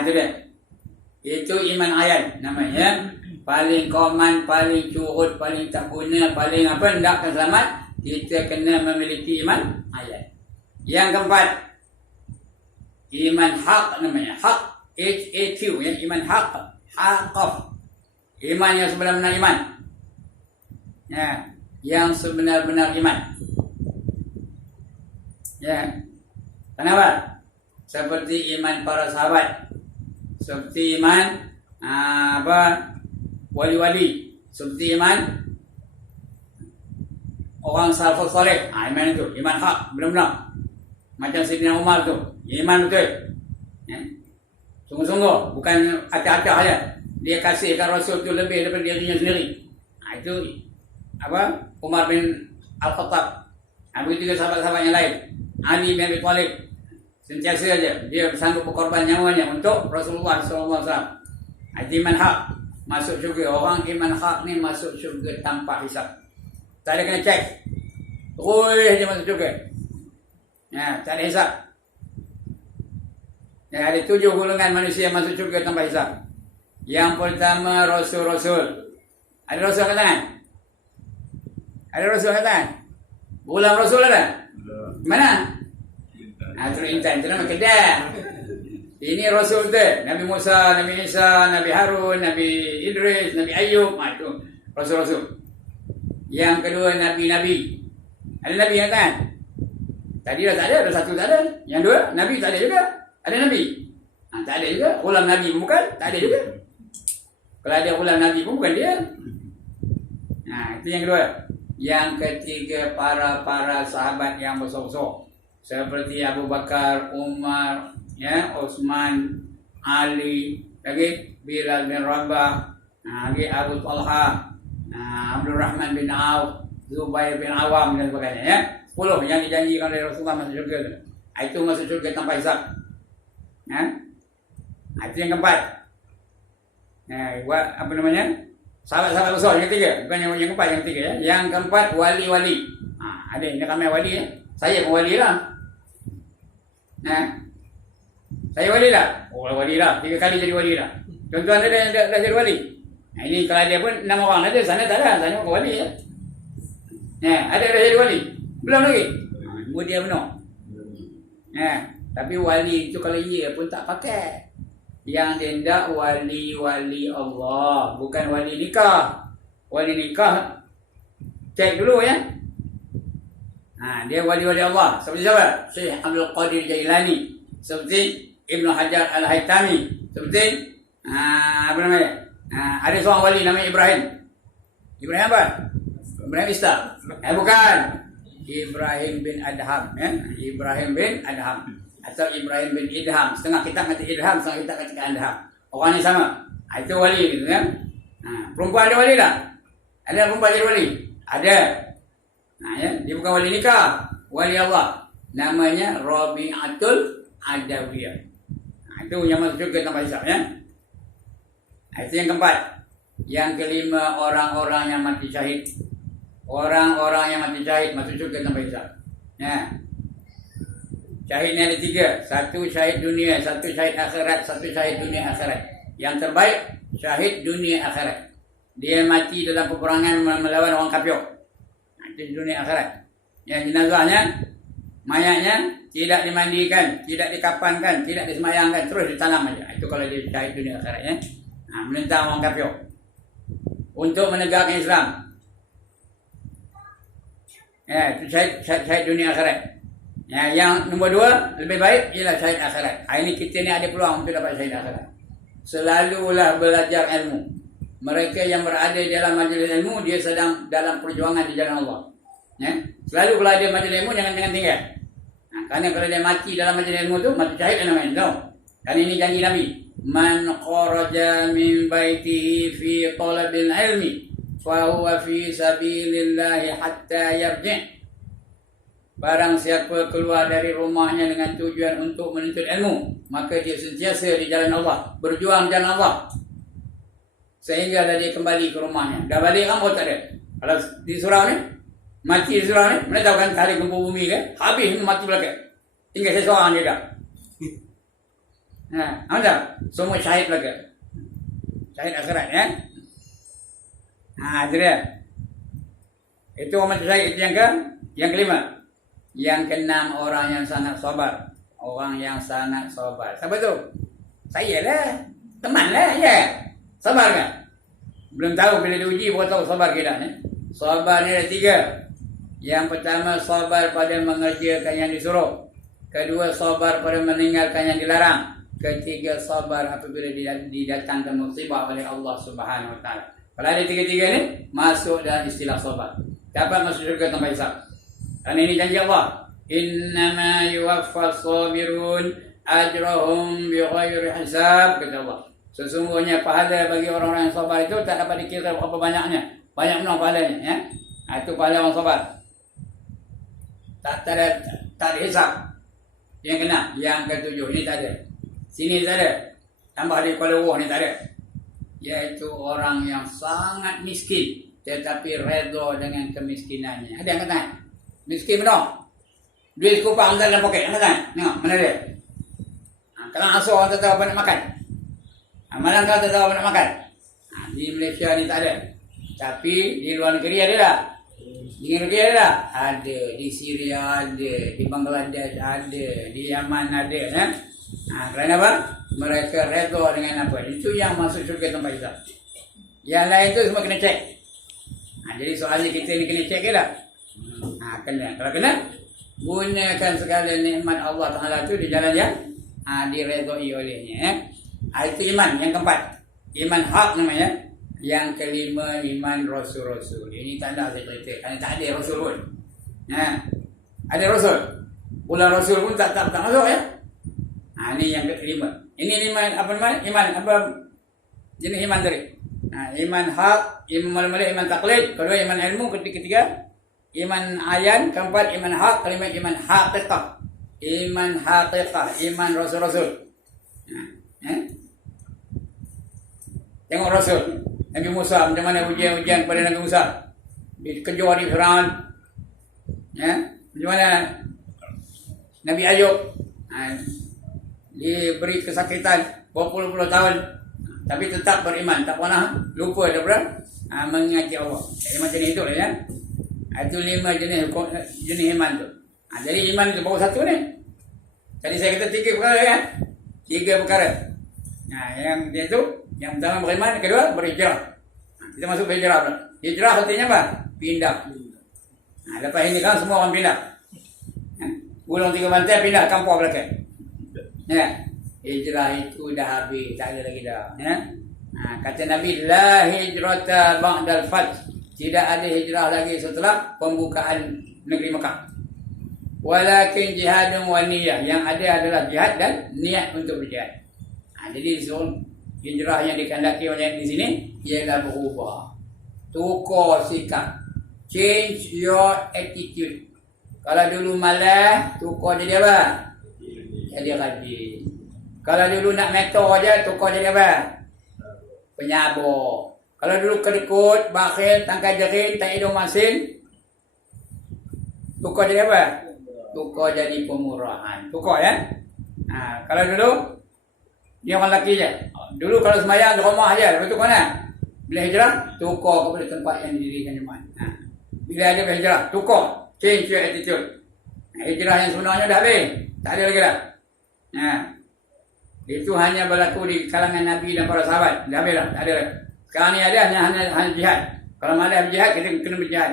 Itu dia. Itu iman ayat namanya. Paling common, paling curut, paling tak guna, paling apa, tidak akan selamat. Kita kena memiliki iman ayat. Yang keempat, iman hak namanya. Hak, H-A-Q ya, iman hak. Haqaf. Iman yang sebenar-benar iman. Yang sebenar-benar iman. Kenapa? Seperti iman para sahabat. Seperti iman wali-wali, seperti iman orang salafus saleh. Iman itu, iman hak, benar-benar. Macam Sayyidina Umar tu, iman betul. Sungguh-sungguh, bukan acah-acah saja. Dia kasihkan Rasul tu lebih daripada dirinya sendiri. Itu Umar bin Al-Khattab. Begitu juga sahabat-sahabat yang lain. Ali bin Abi Thalib, sentiasa saja dia sanggup berkorban nyawanya untuk Rasulullah SAW. Itu iman hak. Masuk syurga. Orang iman hak ni masuk syurga tanpa hisap. Tak ada kena cek. Terus dia masuk syurga. Tak ada hisap. Ya, ada 7 golongan manusia masuk syurga tanpa hisab. Yang pertama Rasul-Rasul. Ada Rasul kat tangan? Ada Rasul kat tangan? Ulang Rasul ada? Mana? Terus intan. Itu nama kedah. Ini Rasul tu. Nabi Musa, Nabi Isa, Nabi Harun, Nabi Idris, Nabi Ayub. Itu Rasul-Rasul. Yang kedua Nabi-Nabi. Ada Nabi kat tangan? Tadi dah tak ada. Ada satu tak ada. Yang dua Nabi tak ada juga. Ada Nabi? Tak ada juga. Ulang Nabi pun bukan? Tak ada juga. Kalau ada ulang Nabi pun bukan dia. Itu yang kedua. Yang ketiga para sahabat yang besar-besar. Seperti Abu Bakar, Umar, Osman, Ali, lagi Bilal bin Rabah, lagi Abu Talha, Abdul Rahman bin Auf, Zubair bin Awam dan sebagainya. 10 yang dijanjikan oleh Rasulullah masuk syurga. Itu masuk syurga tanpa hisab. Itu yang keempat. Buat apa namanya? Sahabat-sahabat besar yang ketiga. Bukan yang keempat, yang ketiga ya. Yang keempat wali-wali. Ada ini ramai wali ya. Saya pun wali lah. Saya wali lah. Wali lah. 3 kali jadi wali lah. Tuan-tuan ada yang dah jadi wali. Ini kalau dia pun 6 orang ada. Sana tak ada. Sana bukan wali ya. Ada dah jadi wali. Belum lagi. Dia benar. Tapi wali itu kalau iya pun tak pakai. Yang tindak wali-wali Allah, bukan wali nikah. Wali nikah cek dulu ya. Dia wali-wali Allah. Seperti siapa? Syekh Abdul Qadir Jailani, seperti Ibnu Hajar Al-Haytami, seperti apa namanya? Ada seorang wali namanya Ibrahim. Ibrahim apa? Ibrahim Ishaq. Bukan. Ibrahim bin Adham ya. Ibrahim bin Adham. Atau Ibrahim bin Idham. Setengah kita kata Idham, setengah kita kata Adham. Orangnya sama. Itu wali gitu kan. Perempuan ada wali tak? Ada perempuan jadi wali? Ada. Dia bukan wali nikah. Wali Allah. Namanya Rabi'atul Adawiyah. Itu yang masuk ke tanpa hisab ya. Itu yang keempat. Yang kelima orang-orang yang mati syahid. Orang-orang yang mati syahid masuk syurga tanpa hisab. Syahid ni ada 3. Satu syahid dunia, satu syahid akhirat, satu syahid dunia akhirat. Yang terbaik syahid dunia akhirat. Dia mati dalam peperangan melawan orang kafir. Itu dunia akhirat. Yang jenazahnya, mayatnya tidak dimandikan, tidak dikapankan, tidak disemayangkan, terus ditanam aja. Itu kalau dia syahid dunia akhirat ya. Menentang orang kafir untuk menegakkan Islam. Itu syahid dunia akhirat. Yang nombor 2 lebih baik ialah syahid akhirat. Ini kita ni ada peluang untuk dapat syahid akhirat. Selalulah belajar ilmu. Mereka yang berada dalam majlis ilmu, dia sedang dalam perjuangan di jalan Allah. Selalu kalau ada majlis ilmu jangan tinggal. Kerana kalau dia mati dalam majlis ilmu tu mati syahid namanya. Tahu? Kerana ini janji Nabi. Man kharaja min baitihi fi talabil ilmi fa huwa fi sabilillah hatta yarji'. Barang siapa keluar dari rumahnya dengan tujuan untuk menuntut ilmu, maka dia sentiasa di jalan Allah, berjuang jalan Allah sehingga dia kembali ke rumahnya. Dah balik kamu tak ada. Kalau di surau ni, mati di surau ni, mana tahu kan kali gempa bumi kan, habis mati belakang. Tinggal saya seorang je dah. Anda semua syahid belakang. Syahid akhirat ya. Itu dia. Itu orang syahid yang kelima. Yang keenam orang yang sangat sabar. Orang yang sangat sabar. Siapa tu? Saya lah. Teman lah ya. Sabar kan? Belum tahu bila diuji baru tahu sabar ke tak ni. Sabar ni ada 3. Yang pertama sabar pada mengerjakan yang disuruh. Kedua sabar pada meninggalkan yang dilarang. Ketiga sabar apabila didatangkan musibah oleh Allah Subhanahu Wa Taala. Kalau ada 3 ni masuk dalam istilah sabar. Dapat masuk syurga tanpa hisab. Karena ini janji Allah. Innama yuwaffas sabirun ajrahum bighairi hisab, kata Allah. Sesungguhnya pahala bagi orang-orang yang sabar itu tak dapat dikira berapa banyaknya. Banyak benar pahalanya ya. Itu pahala orang sabar. Tak ada hisab. Yang kena, yang ketujuh ini tak ada. Sini tak ada. Tambah di Kuala Lumpur ni tak ada. Iaitu orang yang sangat miskin tetapi redha dengan kemiskinannya. Ada yang kata miskin benar. Duit kupang dalam poket, kan? Tengok, mana dia? Kalau asal orang tak tahu apa nak makan. Malam kau tak tahu apa nak makan. Di Malaysia ni tak ada. Tapi di luar negeri ada tak? Di negeri ada tak? Ada. Di Syria ada. Di Bangladesh ada. Di Yaman ada. Kerana apa? Mereka redha dengan apa? Itu yang masuk syurga tanpa hisab. Yang lain tu semua kena cek. Jadi soalnya kita ni kena cek ke tak? Kena. Kalau kena, gunakan segala nikmat Allah Ta'ala tu di jalan yang diredai olehnya. Itu iman yang keempat. Iman hak namanya. Yang kelima, iman Rasul-Rasul. Ini tak ada saya cerita. Kerana tak ada Rasul pun. Ada Rasul. Bulan Rasul pun tak masuk ya. Ini yang kelima. Ini iman apa nama? Iman apa? Jenis iman tadi. Iman hak, iman mula-mula, iman taklid. Kedua, iman ilmu. Ketiga, iman ayan. Keempat, iman hak. Kelima, iman haqiqah. Iman haqiqah. Iman Rasul-Rasul. Tengok Rasul Nabi Musa macam mana ujian-ujian kepada Nabi Musa. Dikejar di Firaun. Macam mana Nabi Ayub diberi kesakitan berpuluh-puluh tahun tapi tetap beriman, tak pernah lupa daripada mengaji Allah. Jadi macam itu lah ya. Itu 5 jenis iman tu. Jadi iman itu baru satu ni. Tadi saya kata 3 perkara kan? 3 perkara. Yang dia tu, yang pertama beriman, yang kedua berhijrah. Kita masuk berhijrah. Hijrah artinya apa? Pindah. Lepas ini kan semua orang pindah. Gulung 3 bantai pindah kampung belakang. Hijrah itu dah habis, tak ada lagi dah. Kata Nabi, la hijrata ba'dal fath. Tidak ada hijrah lagi setelah pembukaan negeri Mekah. Walakin jihadun wa niyah. Yang ada adalah jihad dan niat untuk berjihad. Jadi hijrah yang dikandaki oleh di sini ialah berubah. Tukar sikap. Change your attitude. Kalau dulu malas, tukar jadi apa? Jadi rajin. Kalau dulu nak metor aja, tukar jadi apa? Penyabar. Kalau dulu kedekut, bakhil, tangkai jerin, tak hidung masin, tukar jadi apa? Tukar jadi pemurahan. Tukar ya? Kalau dulu ni orang lelaki je. Dulu kalau semayang di rumah je, lepas tu ke mana? Bila hijrah, tukar kepada tempat yang didirikan jemaah. Bila ada berhijrah, tukar. Change your attitude. Hijrah yang sebenarnya dah habis. Tak ada lagi dah. Itu hanya berlaku di kalangan Nabi dan para sahabat. Dah habis dah, tak ada lagi. Sekarang ni ada hanya jihad. Kalau malas berjihad, kita kena berjihad.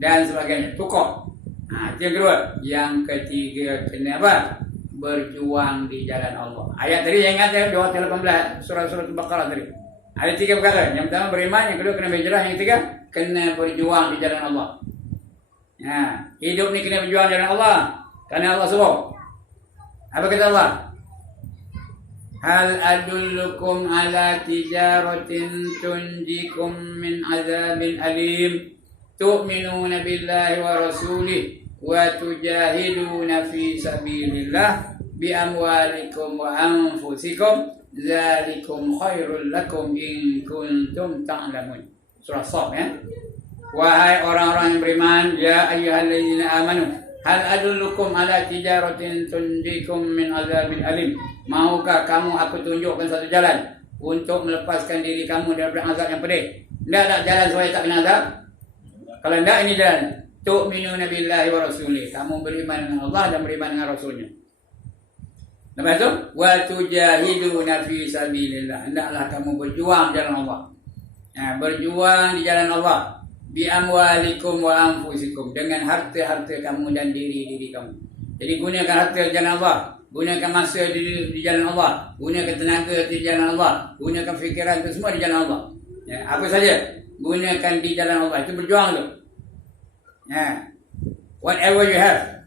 Dan sebagainya. Tukar. Itu yang kedua. Yang ketiga, kena apa? Berjuang di jalan Allah. Ayat tadi yang ingat ya, 218 surah-surah Al-Baqarah tadi. Ada 3 perkara. Yang pertama beriman, yang kedua kena berhijrah, yang ketiga kena berjuang di jalan Allah. Hidup ni kena berjuang di jalan Allah. Kerana Allah suruh. Apa kata Allah? Hal adullukum ala tijaratin tunjikum min azabin alim tu'minuna billahi wa rasulih wa tujahiduna fi sabilillah bi amwalikum wa anfusikum dzalikum khairul lakum in kuntum ta'lamun. Surah Shaf ya. Wahai orang-orang yang beriman, ya ayyuhallazina amanu, hal adullukum ala tijaratin tunjikum min azabin alim. Maukah kamu aku tunjukkan satu jalan untuk melepaskan diri kamu daripada azab yang pedih? Tidak tak jalan supaya tak kena azab? Kalau tidak, ini jalan. Tu'minuna billahi wa rasulih. Kamu beriman dengan Allah dan beriman dengan Rasulnya. Lepas itu, wa tujahiduna fi sabilillah. Hendaklah kamu berjuang di jalan Allah. Berjuang di jalan Allah. Bi amwalikum wa anfusikum. Dengan harta-harta kamu dan diri-diri kamu. Jadi gunakan harta di jalan Allah. Gunakan masa di jalan Allah. Gunakan tenaga di jalan Allah. Gunakan fikiran itu semua di jalan Allah. Apa saja. Gunakan di jalan Allah. Itu berjuang tu. Whatever you have.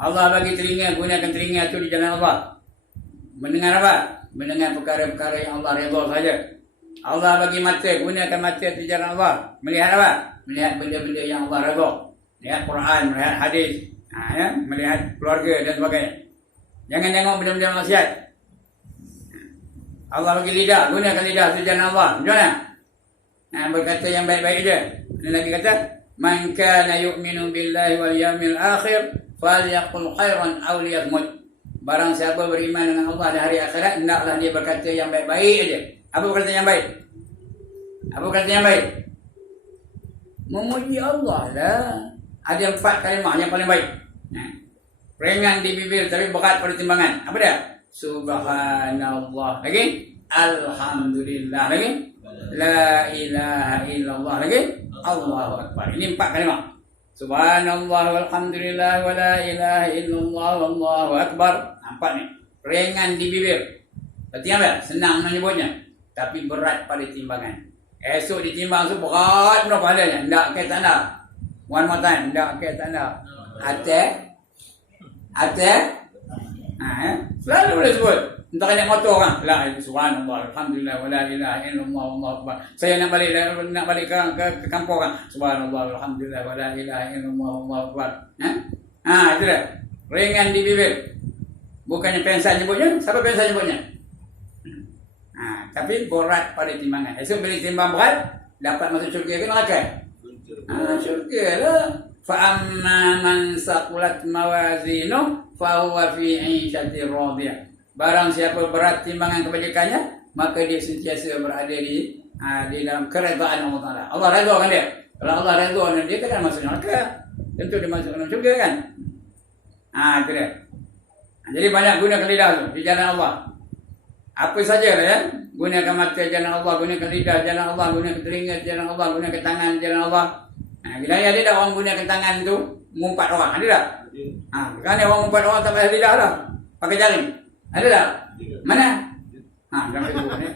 Allah bagi telinga, gunakan telinga itu di jalan Allah. Mendengar apa? Mendengar perkara-perkara yang Allah redha saja. Allah bagi mata, gunakan mata di jalan Allah. Melihat apa? Melihat benda-benda yang Allah redha. Melihat Quran, melihat hadis, melihat keluarga dan sebagainya. Jangan tengok benda-benda maksiat. Allah bagi lidah, gunakan lidah di jalan Allah. Macam mana? Berkata yang baik-baik je. Dan lagi kata, man kana yu'minu billahi wal yawmil akhir falyaqul khairan aw liyasmut. Barang siapa beriman dengan Allah dan hari akhirat, hendaklah dia berkata yang baik-baik aja. Apa perkataan yang baik? Apa perkataan yang baik? Memuji Allah lah. Ada 4 kalimah yang paling baik. Ringan di bibir tapi berat pada timbangan. Apa dia? Subhanallah. Lagi? Alhamdulillah. Lagi? La ilaha illallah. Lagi? Allahu Akbar. Ini 4 kalimah. Subhanallah walhamdulillah wa la ilaha illallah wallahu akbar. 4 ni. Ringan di bibir. Berarti apa? Senang menyebutnya. Tapi berat pada timbangan. Esok ditimbang tu berat berapa halanya? Tak ke tak nak? One more time. Tak ke tak nak? Ada? Selalu boleh sebut. Entah naik motor orang. La subhanallah alhamdulillah wa la ilaha illallah wallahu akbar. Saya nak balik ke kampung orang. Subhanallah alhamdulillah wa la ilaha illallah wallahu akbar. Itu dah. Ringan di bibir. Bukannya pensan nyebutnya. Siapa pensan nyebutnya? Tapi berat pada timbangan. Esok bila timbang berat, dapat masuk syurga ke neraka? Syurga lah. Fa'amma man saqulat mawazinuh fahuwa fi 'ishatir radiyah. Barang siapa berat timbangan kebajikannya, maka dia sentiasa berada di dalam keredaan Allah Taala. Allah redha kan dia. Kalau Allah redha dengan dia, kan masuk neraka. Tentu dia masuk dalam syurga kan? Itu dia. Jadi banyak gunakan lidah tu di jalan Allah. Apa saja ya? Gunakan mata jalan Allah, gunakan lidah jalan Allah, gunakan telinga jalan Allah, gunakan tangan jalan Allah. Bila ada dah orang gunakan tangan tu mengumpat orang, ada tak? Kan orang mengumpat orang tak pakai lidah lah. Pakai jari. Ada tak? Mana? Dalam Facebook ni.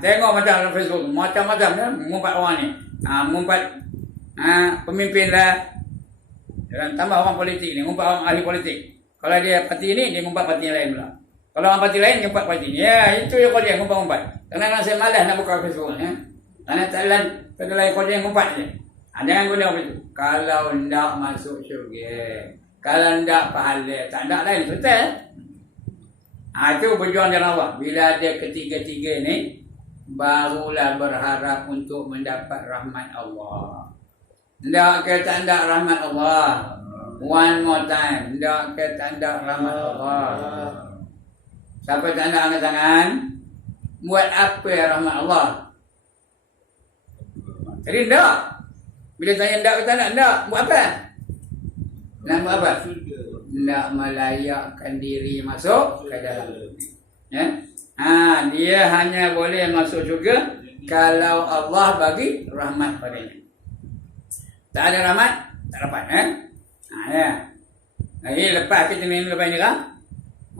Tengok macam dalam Facebook tu, macam-macam ya mengumpat orang ni. Mengumpat pemimpin lah. Dan tambah orang politik ni, mengumpat orang ahli politik. Kalau dia parti ni, dia mengumpat parti yang lain pula. Kalau orang parti lain, mengumpat parti ni. Ya, itu yang kau dia mengumpat-ngumpat. Kadang-kadang saya malas nak buka Facebook ni. Kerana tak lain kau dia mengumpat je. Jangan guna begitu. Kalau hendak masuk syurga, kalau hendak pahala, tak hendak lain, betul. Itu berjuang dengan Allah. Bila ada ketiga-tiga ni, barulah berharap untuk mendapat rahmat Allah. Hendak ke tak hendak rahmat Allah? One more time. Hendak ke tak hendak rahmat Allah? Siapa tak hendak angkat tangan? Buat apa rahmat Allah? Jadi hendak. Bila tanya hendak ke tak hendak, buat apa? Nak buat apa? Hendak melayakkan diri masuk ke dalam. Ya? Dia hanya boleh masuk juga kalau Allah bagi rahmat padanya. Tak ada rahmat, tak dapat. Ya. Ini lepas kita ni lepas ni kan?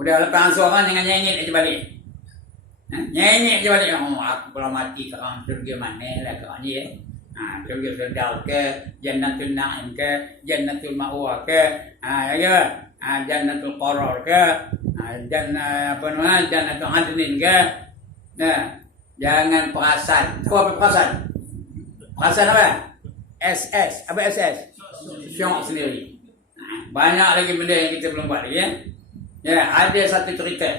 Udah lepas ansur kan, jangan nyanyi aja balik. Nyanyi aja balik. Aku kalau mati kau surga mana lah kau ni ya. Surga Firdaus ke, Jannatul Na'im ke, Jannatul Ma'wa ke, Jannatul Qarar ke, Jannatul Adnin ke. Jangan perasan. Kau apa perasan? Perasan apa? SS. Apa SS? Syok sendiri. Banyak lagi benda yang kita belum buat lagi ya. Ya, ada satu cerita.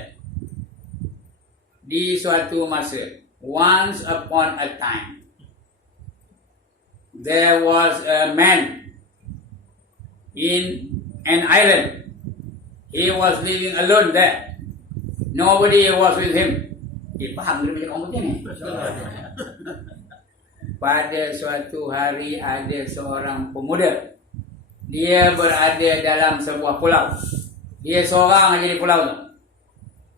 Di suatu masa, once upon a time, there was a man in an island. He was living alone there. Nobody was with him. Faham dia macam orang ni? Pada suatu hari ada seorang pemuda. Dia berada dalam sebuah pulau. Dia seorang aja di pulau tu.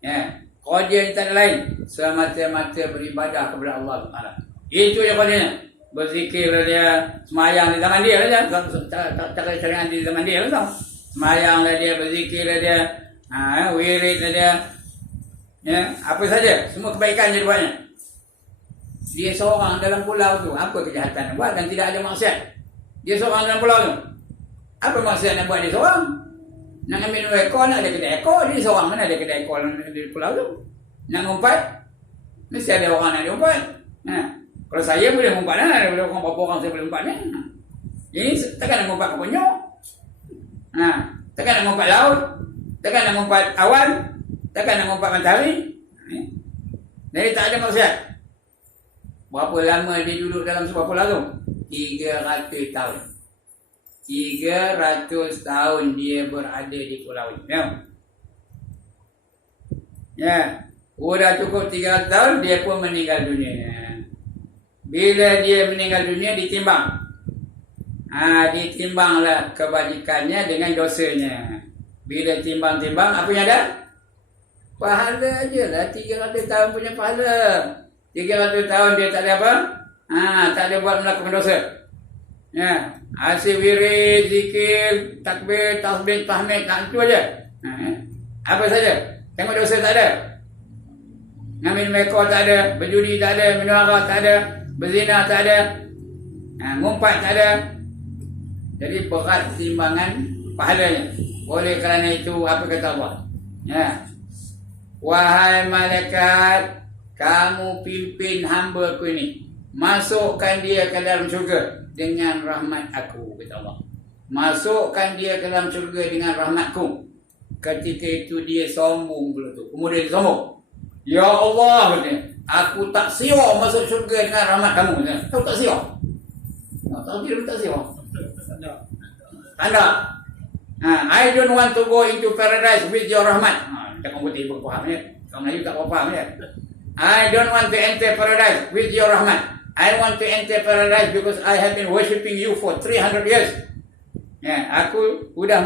Ya, kerja tak ada lain semata-mata beribadah kepada Allah Taala. Itu je kerjanya. Berzikir dia, semayang di zaman dia lah. Cara syariat di zaman dia lah. Semayang lah dia, berzikir lah dia, wirid lah dia. Ya, apa saja, semua kebaikan dia buatnya. Dia seorang dalam pulau tu. Apa kejahatan dia buat dan tidak ada maksiat. Dia seorang dalam pulau tu. Apa maksiat nak buat dia seorang? Nak ambil ekor, nak ada kedai ekor. Dia seorang, mana ada kedai ekor di pulau tu? Nak ngumpat, mesti ada orang nak diumpat. Kalau saya boleh ngumpat lah. Ada orang berapa orang saya boleh ngumpat ni. Ini takkan nak ngumpat ke penyok. Takkan nak ngumpat laut. Takkan nak ngumpat awan. Takkan nak ngumpat matahari. Jadi tak ada maksiat. Berapa lama dia duduk dalam sebuah pulau tu? 300 tahun. 300 tahun dia berada di pulau ini. Ya. Sudah cukup 300 tahun, dia pun meninggal dunia. Bila dia meninggal dunia, ditimbang. Ditimbanglah kebajikannya dengan dosanya. Bila timbang-timbang, apa yang ada? Pahala je lah. 300 tahun punya pahala. 300 tahun dia tak ada apa? Tak ada buat melakukan dosa. Ya. Asyik wirid, zikir, takbir, tasbih, tahmid, itu aja. Apa saja? Tengok dosa tak ada. Ngambil mekor tak ada, berjudi tak ada, minum arak tak ada, berzina tak ada, ngumpat tak ada. Jadi berat timbangan pahalanya. Oleh kerana itu, apa kata Allah? Ya. Wahai malaikat, kamu pimpin hamba-Ku ini. Masukkan dia ke dalam syurga dengan rahmat Aku, kata Allah. Masukkan dia ke dalam syurga dengan rahmat-Ku. Ketika itu dia sombong pula tu. Kemudian dia sombong. Ya Allah, katanya, aku tak siok masuk syurga dengan rahmat kamu. Tahu tak siok? Tahu dia tak siok? Tanda. I don't want to go into paradise with your rahmat. Cakap putih pun faham ya. Orang Melayu tak faham ya. I don't want to enter paradise with your rahmat. I want to enter paradise because I have been worshipping you for 300 years. Ya, aku sudah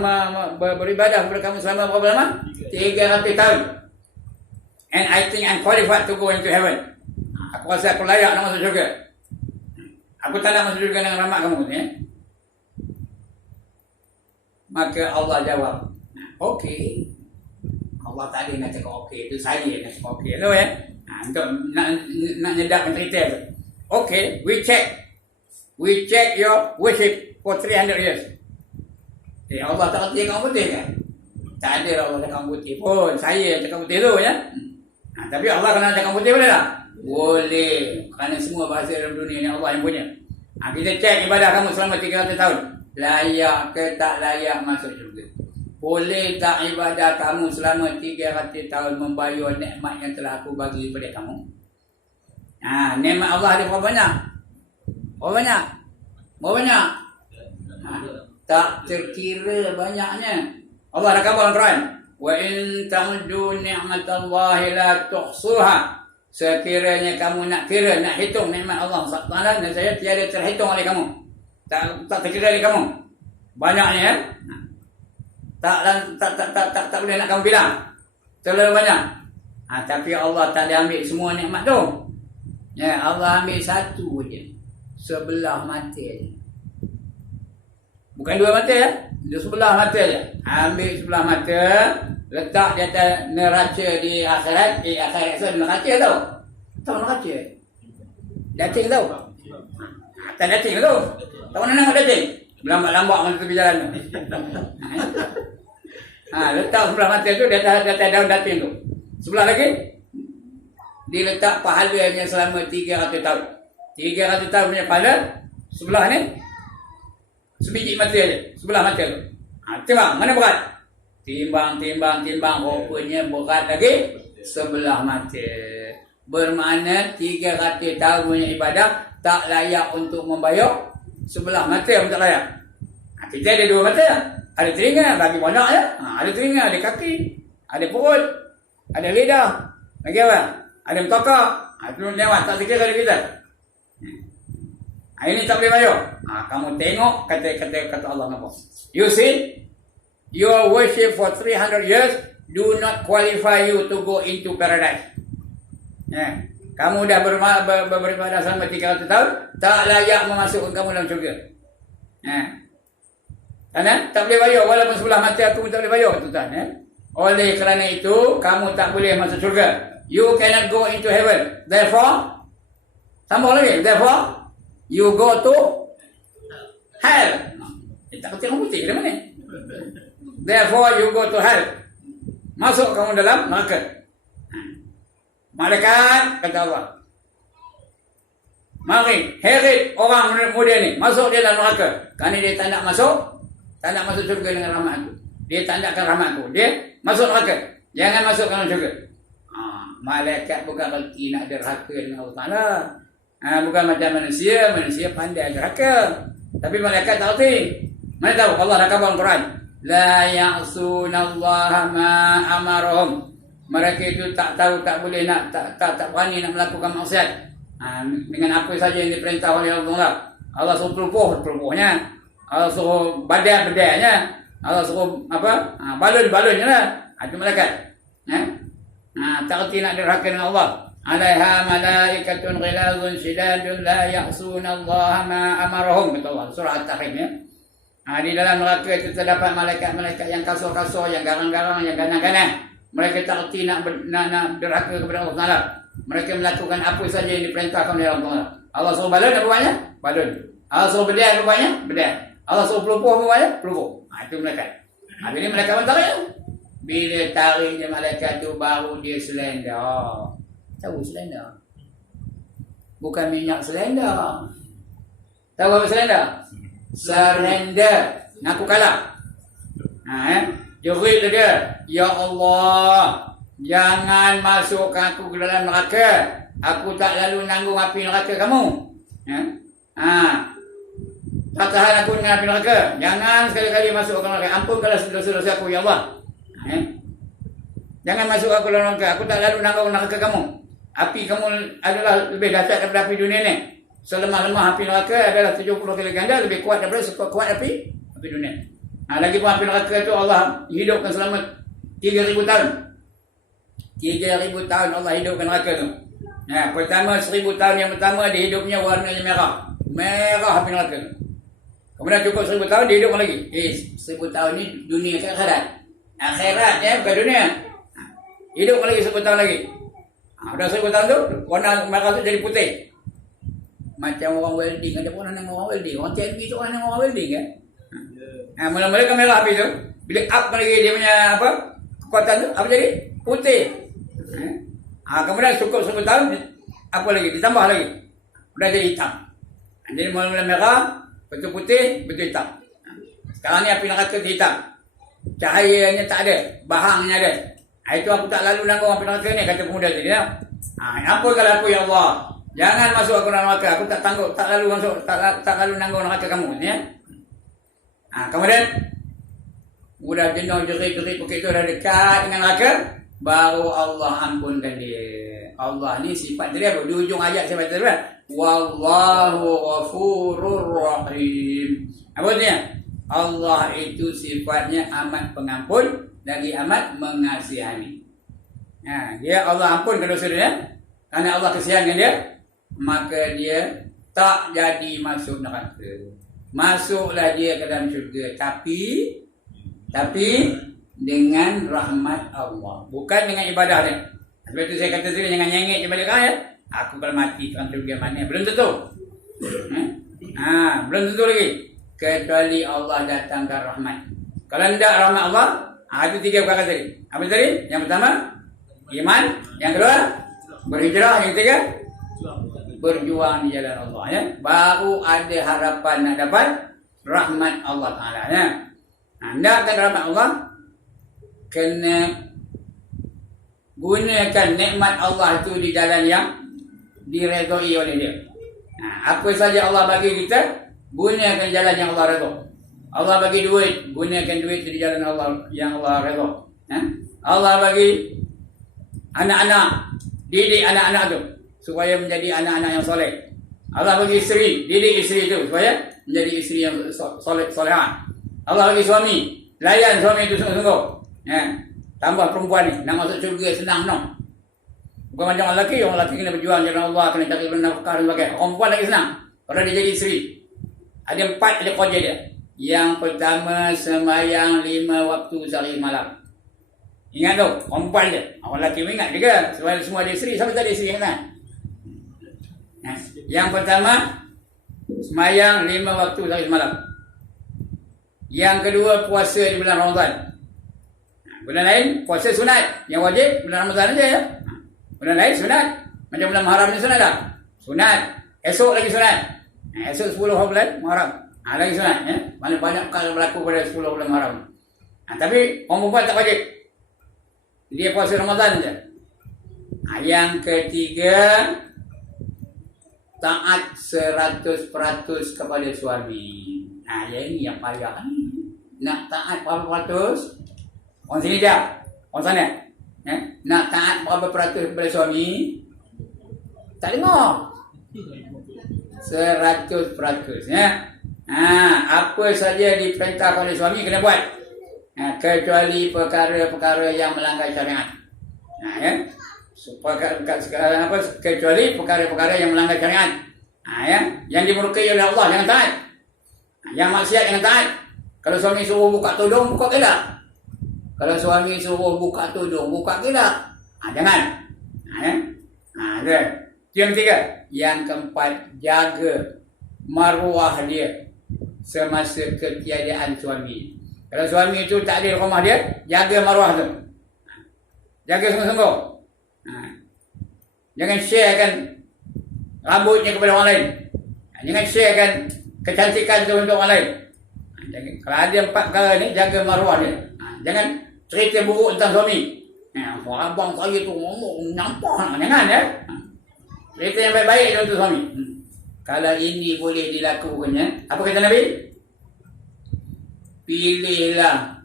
beribadah kepada kamu selama berapa lama? 300 tahun. And I think I'm qualified to go into heaven. Aku rasa aku layak nak masuk syurga. Aku tak nak masuk syurga dengan rahmat kamu. Ya? Maka Allah jawab, okey. Allah tak ada nak cakap okey. Itu saya nak cakap okey. Tahu ya? Untuk nak nyedakkan cerita tu. Okey, we check your worship for 300 years. Allah tak kata cakap putih kan? Tak ada Allah cakap putih pun. Saya cakap putih tu ya. Tapi Allah kena cakap putih boleh tak? Boleh. Kerana semua bahasa dalam dunia ni Allah yang punya. Kita cek ibadah kamu selama 300 tahun. Layak ke tak layak masuk syurga? Boleh tak ibadah kamu selama 300 tahun membayar nikmat yang telah aku bagi kepada kamu? Nikmat Allah ada berapa banyak? Berapa banyak? Berapa banyak? Tak terkira banyaknya. Allah dah khabar dalam Quran. Wa in ta'uddu ni'matallahi la tuhsuha. Sekiranya kamu nak kira, nak hitung nikmat Allah Taala, dan saya tiada terhitung oleh kamu. Tak terkira oleh kamu. Banyaknya ya. Tak boleh nak kamu bilang. Terlalu banyak. Tapi Allah tak ada ambil semua nikmat tu. Ya, Allah ambil satu je. Sebelah mata je. Bukan dua mata ya. Dia sebelah mata je. Ambil sebelah mata, letak di atas neraca di akhirat. Akhirat tu neraca tau. Tahu neraca? Dating tau. Tak dating tu. Tak mana nak dating? Lambat-lambat masa tu berjalan tu. Letak sebelah mata tu di atas daun dating tu. Sebelah lagi, diletak pahalanya selama 300 tahun. 300 tahun punya pahala. Sebelah ni, sebiji mata je. Sebelah mata tu. Timbang, mana berat? Timbang. Rupanya berat lagi sebelah mata. Bermakna 300 tahun punya ibadah tak layak untuk membayar. Sebelah mata pun tak layak. Kita ada dua mata. Ada telinga, bagi banyak ya. Ada telinga, ada kaki, ada perut, ada lidah. Lagi apa? Ada mentokak. Itu lewat, tak sekira dari kita. Ini tak boleh bayar. Kamu tengok kata Allah apa? You see, your worship for 300 years do not qualify you to go into paradise. Kamu dah beribadah selama 300 tahun, tak layak memasukkan kamu dalam syurga. Tak boleh bayar, walaupun sebelah mata aku pun tak boleh bayar, tuan. Oleh kerana itu, kamu tak boleh masuk syurga. You cannot go into heaven. Therefore, sambung lagi. Therefore, you go to hell. Tak kerti orang putih ke mana? Therefore, you go to hell. Masuk kamu dalam neraka. Malaikat, kata Allah, mari, heret orang muda ni, masuk dia dalam neraka. Kerana dia tak nak masuk syurga dengan rahmat aku. Dia tak nakkan rahmat aku. Dia masuk neraka. Jangan masuk dalam syurga. Malaikat bukan berarti nak derhaka dengan Allah Ta'ala. Bukan macam manusia pandai derhaka. Tapi malaikat tak berarti. Mana tahu? Allah dah khabar Al-Quran. La ya'sunallaha ma amarahum. Mereka itu tak tahu, tak boleh nak, tak berani nak melakukan maksiat. Dengan apa saja yang diperintah oleh Allah. Allah suruh pelupuhnya. Allah suruh badai-badainya. Allah suruh apa? Balon-balonnya lah. Itu malaikat. Tak erti nak dirhaka dengan Allah. Alaiha malaikatun ghilazun shidadun la ya'suna Allah ma amarahum, kata Allah surah At-Tahrim ya. Di dalam neraka itu terdapat malaikat-malaikat yang kasar-kasar, yang garang-garang, yang ganas-ganas. Mereka tak erti nak dirhaka kepada Allah Taala. Mereka melakukan apa saja yang diperintahkan oleh Allah Taala. Allah suruh balon apa buatnya? Balon. Allah suruh bedai apa buatnya? Bedai. Allah suruh pelupuh apa buatnya? Pelupuh. Itu malaikat. Ini malaikat mentari. Bila tariknya malaikat tu baru dia selendar. Tahu selendar? Bukan minyak selendar. Tahu apa selendar? Surrender. Ngaku kalah. Jerit dia. Ya Allah, jangan masukkan aku ke dalam neraka. Aku tak lalu nanggung api neraka kamu. Tak tahan aku dengan api neraka. Jangan sekali-kali masuk ke neraka. Ampunkanlah dosa-dosa aku, ya Allah. Jangan masuk aku dalam neraka. Aku tak lalu nanggung neraka kamu. Api kamu adalah lebih dahsyat daripada api dunia ni. Selemah-lemah api neraka adalah 70 kali ganda lebih kuat daripada kuat api dunia. Lagi pun api neraka itu Allah hidupkan selama 3,000 tahun. 3,000 tahun Allah hidupkan neraka tu. Pertama 1,000 tahun yang pertama dia hidupnya warnanya merah. Merah api neraka tu. Kemudian cukup 1,000 tahun dia hidupkan lagi. 1,000 tahun ni dunia ke akhirat. Akhirat ya, bukan dunia. Hidupkan lagi 1,000 tahun lagi. Dah 1,000 tahun tu warna merah tu jadi putih. Macam orang welding. Ada pun orang orang welding. Orang TNB tu orang welding kan. Mula-mula kan merah api tu. Bila up lagi dia punya apa? Kekuatan tu apa jadi? Putih. Kemudian cukup 1,000 tahun apa lagi? Ditambah lagi. Sudah jadi hitam. Jadi mula-mula merah, betul putih, betul hitam. Sekarang ni api neraka hitam. Cahayanya tak ada, bahangnya ada. Itu aku tak lalu nanggung api neraka ni, kata pemuda tadi ya. Apa kalau aku, ya Allah? Jangan masuk aku dalam neraka. Aku tak lalu masuk, tak lalu nanggung neraka kamu ya. Kemudian udah jenuh jerit-jerit bukit itu dah dekat dengan neraka, baru Allah ampunkan dia. Allah ni sifat dia apa? Di ujung ayat saya baca dulu. Wallahu ghafurur rahim. Apa artinya? Allah itu sifatnya amat pengampun lagi amat mengasihani. Dia Allah ampunkan dosa dia. Karena Allah kasihan dengan dia, maka dia tak jadi masuk neraka. Masuklah dia ke dalam syurga, tapi dengan rahmat Allah, bukan dengan ibadah dia. Sebab itu saya kata tadi, jangan nyengit je balik ya. Aku kalau mati tuan syurga mana? Belum tentu. Belum tentu lagi. Kecuali Allah datangkan rahmat. Kalau tidak rahmat Allah, itu 3 perkara tadi. Apa tadi? Yang pertama, iman. Yang kedua, berhijrah. Yang ketiga, berjuang di jalan Allah ya. Baru ada harapan nak dapat rahmat Allah Ta'ala ya. Nak dapat rahmat Allah, kena gunakan nikmat Allah itu di jalan yang diredai oleh dia. Apa saja Allah bagi kita, gunakan jalan yang Allah redha. Allah bagi duit, gunakan duit di jalan Allah yang Allah redha. Allah bagi anak-anak, didik anak-anak tu supaya menjadi anak-anak yang soleh. Allah bagi isteri, didik isteri itu supaya menjadi isteri yang solehah. Allah bagi suami, layan suami itu sungguh-sungguh. Tambah perempuan ni nak masuk syurga senang no. Bukan macam orang lelaki kena berjuang jalan Allah, kena cari nafkah dan sebagainya. Perempuan lagi senang kalau dia jadi isteri. Ada 4 ada kerja dia. Yang pertama, sembahyang 5 waktu sehari malam. Ingat tu, perempuan je. Orang lelaki ingat juga. Sebab semua ada isteri, siapa tak ada isteri yang kan? Yang pertama, sembahyang 5 waktu sehari malam. Yang kedua, puasa di bulan Ramadan. Bulan lain, puasa sunat. Yang wajib, bulan Ramadan aja ya. Bulan lain, sunat. Macam bulan Muharram ni sunat tak? Sunat. Esok lagi sunat. Esok 10 bulan Muharram. Lagi sunat ya. Banyak perkara berlaku pada 10 bulan Muharram. Tapi orang perempuan tak wajib. Dia puasa Ramadan je. Yang ketiga, taat 100% kepada suami. Yang ini yang payah ni. Nak taat berapa ratus? Orang sini dia. Orang sana. Nak taat berapa peratus kepada suami? Tak dengar. 100%. Apa saja diperintahkan oleh suami kena buat. Kecuali perkara-perkara yang melanggar syariat. Kecuali perkara-perkara yang melanggar syariat. Yang dimurkai oleh Allah jangan taat. Yang maksiat jangan taat. Kalau suami suruh buka tudung, buka gelak. Kalau suami suruh buka tudung, buka gelak. Jangan. Yang ketiga. Yang keempat, jaga maruah dia semasa ketiadaan suami. Kalau suami itu tak ada di rumah dia, jaga maruah tu. Jaga sungguh-sungguh. Jangan sharekan rambutnya kepada orang lain. Jangan sharekan kecantikan tu untuk orang lain. Kalau ada 4 perkara ni, jaga maruah dia. Jangan cerita buruk tentang suami. Abang saya tu ngomong nampak. Jangan ya. Cerita yang baik-baik untuk suami. Kalau ini boleh dilakukannya, apa kata Nabi? Pilihlah,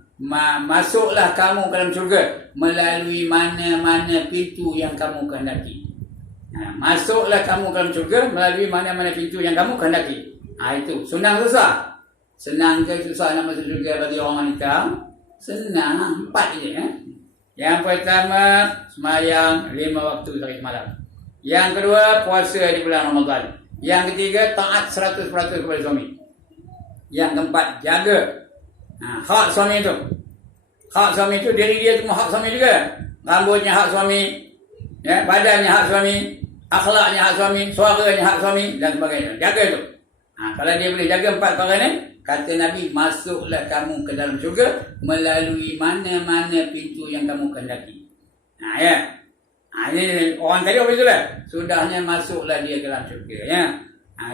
masuklah kamu ke dalam syurga melalui mana-mana pintu yang kamu kehendaki. Masuklah kamu ke dalam syurga melalui mana-mana pintu yang kamu kehendaki. Itu senang susah. Senang ke susah nak masuk syurga bagi orang wanita? Senang, 4 je. Yang pertama, semayang 5 waktu sehari malam. Yang kedua, puasa di bulan Ramadan. Yang ketiga, taat 100% kepada suami. Yang keempat, jaga hak suami itu. Hak suami itu, diri dia semua hak suami juga. Rambutnya hak suami, badannya hak suami, akhlaknya hak suami, suaranya hak suami dan sebagainya. Jaga itu. Kalau dia boleh jaga 4 perkara ni, kata Nabi, masuklah kamu ke dalam syurga melalui mana-mana pintu yang kamu kehendaki. Ini orang tadi apa itulah? Sudahnya masuklah dia ke dalam syurga.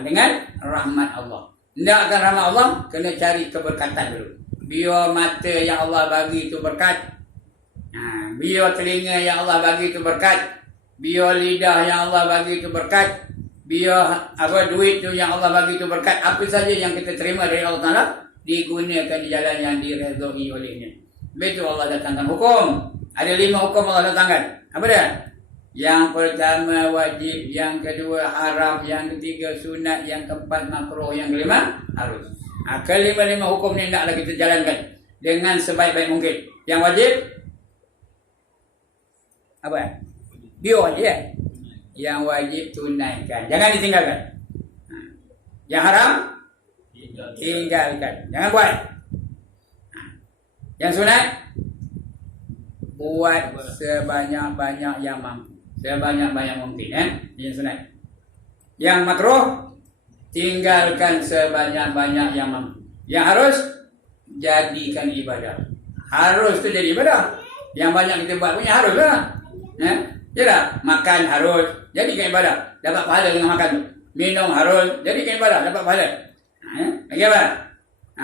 Dengan rahmat Allah. Hendakkan rahmat Allah, kena cari keberkatan dulu. Biar mata yang Allah bagi itu berkat. Biar telinga yang Allah bagi itu berkat. Biar lidah yang Allah bagi itu berkat. Biar duit tu yang Allah bagi itu berkat. Apa saja yang kita terima dari Allah Ta'ala digunakan di jalan yang diredai olehnya. Betul Allah datangkan hukum. Ada 5 hukum Allah datangkan. Apa dia? Yang pertama wajib, yang kedua haram, yang ketiga sunat, yang keempat makruh, yang kelima harus. Kelima-lima hukum ni naklah kita jalankan dengan sebaik-baik mungkin. Yang wajib apa? Biar je. Yang wajib tunaikan, jangan ditinggalkan. Yang haram tinggalkan, jangan buat. Yang sunat buat sebanyak-banyak yang mampu. Sebanyak-banyak mungkin. Yang sunat. Yang makruh tinggalkan sebanyak-banyak yang mampu. Yang harus jadikan ibadah. Harus tu jadi ibadah. Yang banyak kita buat punya harus lah. Yalah, makan harus jadikan ibadah. Dapat pahala dengan makan tu. Minum harus jadikan ibadah. Dapat pahala. Lagi apa?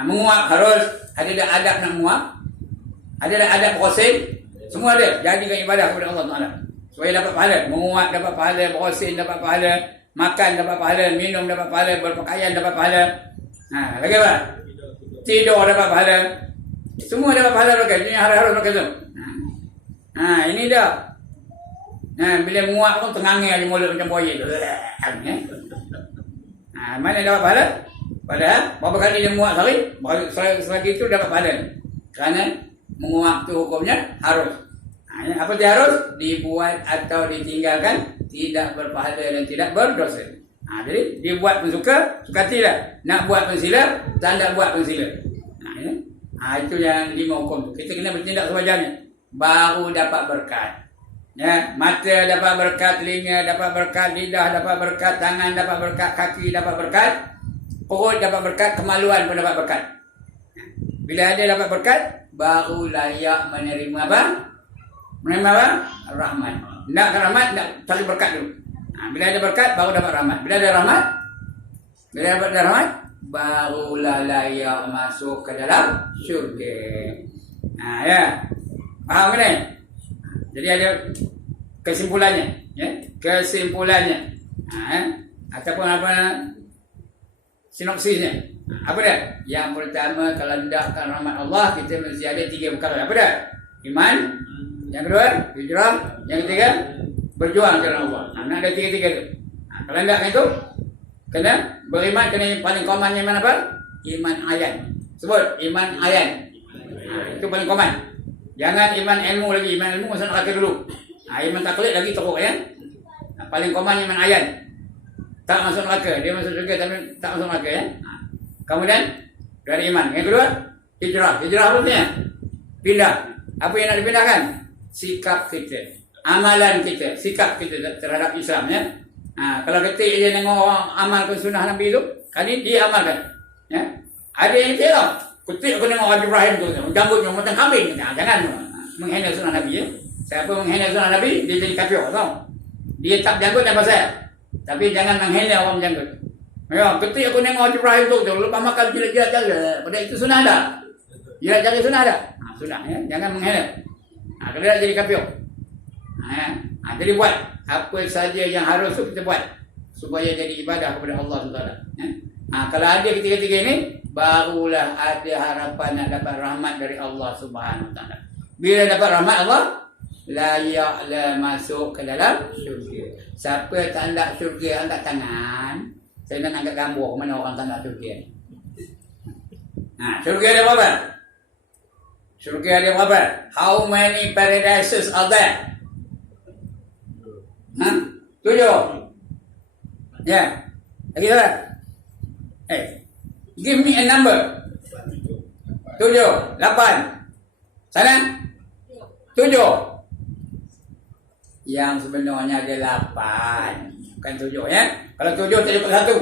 Menguap harus. Ada adab nak menguap. Ada adab berkosin. Semua ada. Jadikan ibadah kepada Allah Ta'ala. Supaya dapat pahala. Menguap dapat pahala. Berkosin dapat pahala. Makan dapat pahala. Minum dapat pahala. Berpakaian dapat pahala. Lagi apa? Tidur dapat pahala. Semua dapat pahala pakai. Ini harus pakai tu. Ini dah. Bila menguap pun tengangnya aja mulut macam buaya tu. Mana dapat pahala? Padahal berapa kali dia menguap sehari? Selagi itu dapat pahala. Kerana menguap tu hukumnya harus. Apa dia harus? Dibuat atau ditinggalkan tidak berpahala dan tidak berdosa. Jadi dibuat pun suka hatilah. Nak buat pun sila, tak nak buat pun sila. Itu yang 5 hukum tu. Kita kena bertindak sewajarnya. Baru dapat berkat. Mata dapat berkat, telinga dapat berkat, lidah dapat berkat, tangan dapat berkat, kaki dapat berkat, perut dapat berkat, kemaluan pun dapat berkat. Bila ada dapat berkat, baru layak menerima apa? Menerima apa? Rahmat. Nakkan rahmat, nak cari berkat dulu. Bila ada berkat, baru dapat rahmat. Bila ada rahmat, barulah layak masuk ke dalam syurga. Faham ke ni? Jadi ada kesimpulannya, kesimpulannya, ataupun apa sinopsisnya. Apa dia? Yang pertama, kalau hendakkan rahmat Allah, kita mesti ada 3 perkara. Apa dia? Iman, Yang kedua, hijrah. Yang ketiga, berjuang jalan Allah. Nah, ada tiga-tiga itu. Nah, kalau enggak itu, kena beriman, kena paling komannya iman apa? Iman ayat. Sebut, iman ayat. Nah, itu paling koman. Jangan iman ilmu lagi. Iman ilmu masuk neraka dulu. Nah, iman taklid lagi teruk ya. Nah, paling koman iman ayat. Tak masuk neraka. Dia masuk surga tapi tak masuk neraka ya. Nah, kemudian, dari iman. Yang kedua, hijrah. Hijrah apa artinya? Pindah. Apa yang nak dipindahkan? Sikap kita, amalan kita, sikap kita terhadap Islam ya. Nah, kalau ketik dia tengok orang amalkan sunnah Nabi itu, kali dia amalkan. Ya. Ada yang kira, ketik aku tengok Haji Ibrahim tu, janggutnya macam kambing. Nah, jangan menghina sunnah Nabi ya. Siapa menghina sunnah Nabi, dia jadi kafir, tahu? Dia tak janggut apa saya. Tapi jangan menghina orang janggut. Ya, ketik aku tengok Haji Ibrahim tu, lepas makan jilat-jilat jaga. Pada itu sunnah ada. Jilat jaga sunnah ada. Nah, sunnah ya, jangan menghina. Nah, kalau tak jadi kafir. Jadi buat apa saja yang harus kita buat supaya jadi ibadah kepada Allah SWT. Kalau ada ketiga-tiga ini, barulah ada harapan nak dapat rahmat dari Allah Subhanahu Wa Taala. Bila dapat rahmat Allah, layaklah masuk ke dalam syurga. Siapa tak nak syurga, angkat tangan. Saya nak angkat gambar mana orang tak nak syurga. Syurga ada berapa? Syurga ada berapa? How many paradises are there? 7. Ya. Lagi tak? Give me a number. 7, 8. Sana? 7. Yang sebenarnya ada 8. Bukan 7 ya. Kalau 7 tak dapat 1.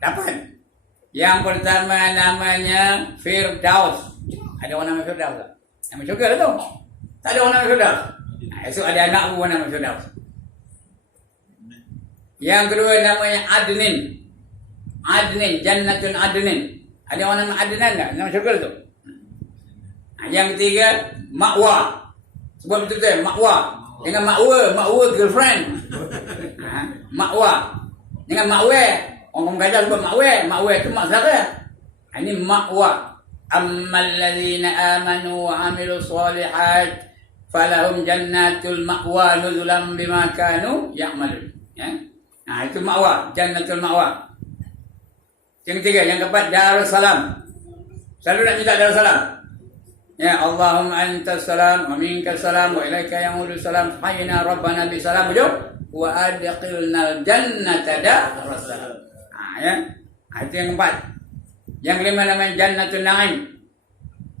8. Yang pertama namanya Firdaus. Ada orang nama Firdaus tak? Nama syurga lah tu. Tak ada orang nama Firdaus. Esok ada anak pun nama Firdaus. Yang kedua namanya Adnin. Adnin, Jannatun Adnin. Ada orang nama Adnan tak? Nama syurga tu. Yang ketiga Ma'wa. Sebab betul-betul Ma'wa. Dengan Ma'wa girlfriend. Ma'wa. Dengan Ma'wa. Orang Gajar sebut Ma'wa. Ma'wa itu mak saudara. Ini Ma'wa. Ammal ladzina amanu wa amilus solihat falahum jannatul ma'wa nuzulan bima kanu ya'malun. Ya. Nah, itu ma'wa, jannatul ma'wa. Yang ketiga, yang keempat Darussalam. Selalu nak minta Darussalam. Ya, Allahumma antas salam wa minkas salam wa ilaika ya'udus salam. Hayyina rabbana bisalam wa adkhilnal jannata darussalam. Ya. Itu yang keempat. Yang kelima namanya Jannatul Na'im.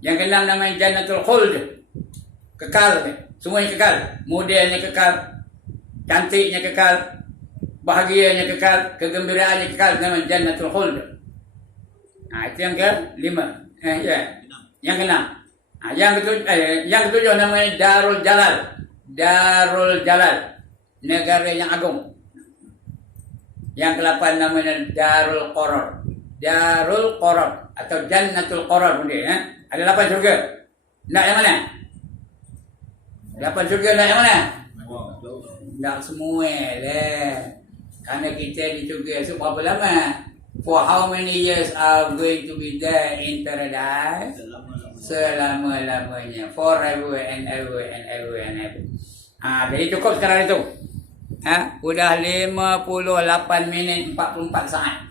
Yang keenam namanya Jannatul Khuld. Kekal. Semuanya kekal. Modelnya kekal. Cantiknya kekal. Bahagianya kekal. Kegembiraannya kekal. Namanya Jannatul Khuld. Itu yang kelima. Yang keenam. Yang ketujuh namanya Darul Jalal. Darul Jalal. Negara yang agung. Yang ke-8 namanya Darul Qarar. Darul Qarar atau Jannatul Qarar pun dia ya. Ada 8 syurga. Nak yang mana? 8 syurga nak yang mana? Nak semua lah. Kerana kita di syurga so berapa lama? For how many years are going to be there in paradise? Selama-lamanya. Forever and ever and ever and ever. Jadi cukup sekarang itu. Udah 58 minit 44 saat.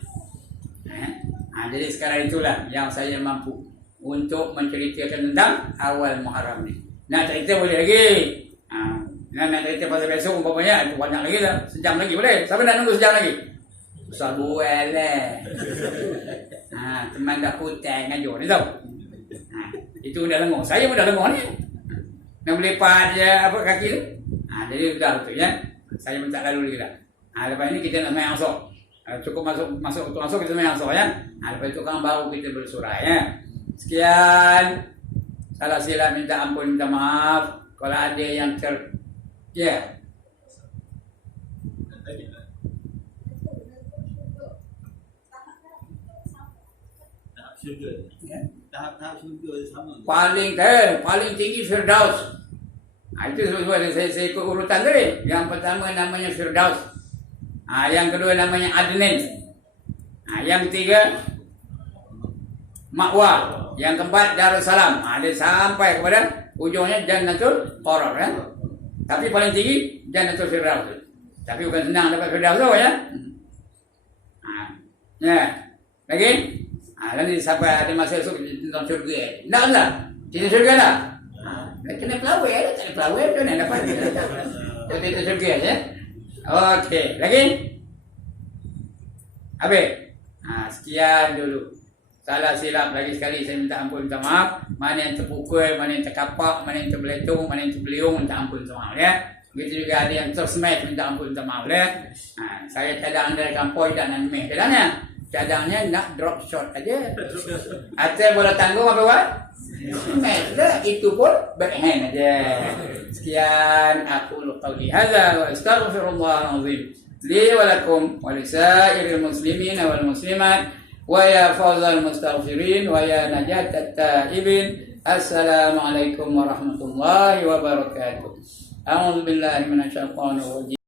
Jadi sekarang itulah yang saya mampu untuk menceritakan tentang awal Muharram ni. Nak cerita boleh lagi. Nak cerita pasal besok umpamanya itu banyak lagi lah. Sejam lagi boleh. Siapa nak nunggu sejam lagi? Usah buat lah. Teman dah putih ngajuk ni tau. Itu dah lengur. Saya pun dah lengur ni. Nak melepat je apa kaki tu. Jadi dah betul ya. Saya pun tak lalu lagi dah. Lepas ni kita nak main asok. Cukup masuk kita main asok ya. Lepas itu kan baru kita bersurah ya. Sekian. Salah silap minta ampun, minta maaf. Kalau ada yang ya. Tahap syurga sama. Paling tinggi Firdaus. Itu sebab saya ikut urutan tadi. Yang pertama namanya Firdaus. Yang kedua namanya Adnin. Yang ketiga Ma'wa. Yang keempat Darussalam. Dia sampai kepada ujungnya Jannatul Qarar kan. Tapi paling tinggi Jannatul Firdaus. Tapi bukan senang dapat Firdaus ya. Ya. Lagi? Nanti sampai ada masa esok tentang syurga. Tak lah. Cerita syurga lah. Kena pelawai ya. Tak ada pelawai tu nak dapat. Cerita syurga ya. Okey. Lagi? Habis? Sekian dulu. Salah silap lagi sekali saya minta ampun, minta maaf. Mana yang terpukul, mana yang terkapak, mana yang terbeletung, mana yang terbeliung, minta ampun, minta maaf ya. Begitu juga ada yang tersmash, minta ampun, minta maaf ya. Saya cadang dari kampung tak nak meh cadangnya. Cadangnya nak drop shot aja. Atas bola tanggung apa buat? Smash lah, itu pun backhand aja. Sekian aku qauli hadza wa astaghfirullahal azim li wa lakum wa lisairil muslimin wal muslimat. Wa ya fawzal mustaghfirin wa ya najatat taibin. Assalamualaikum warahmatullahi wabarakatuh. A'udzu billahi minasyaitonir rajim.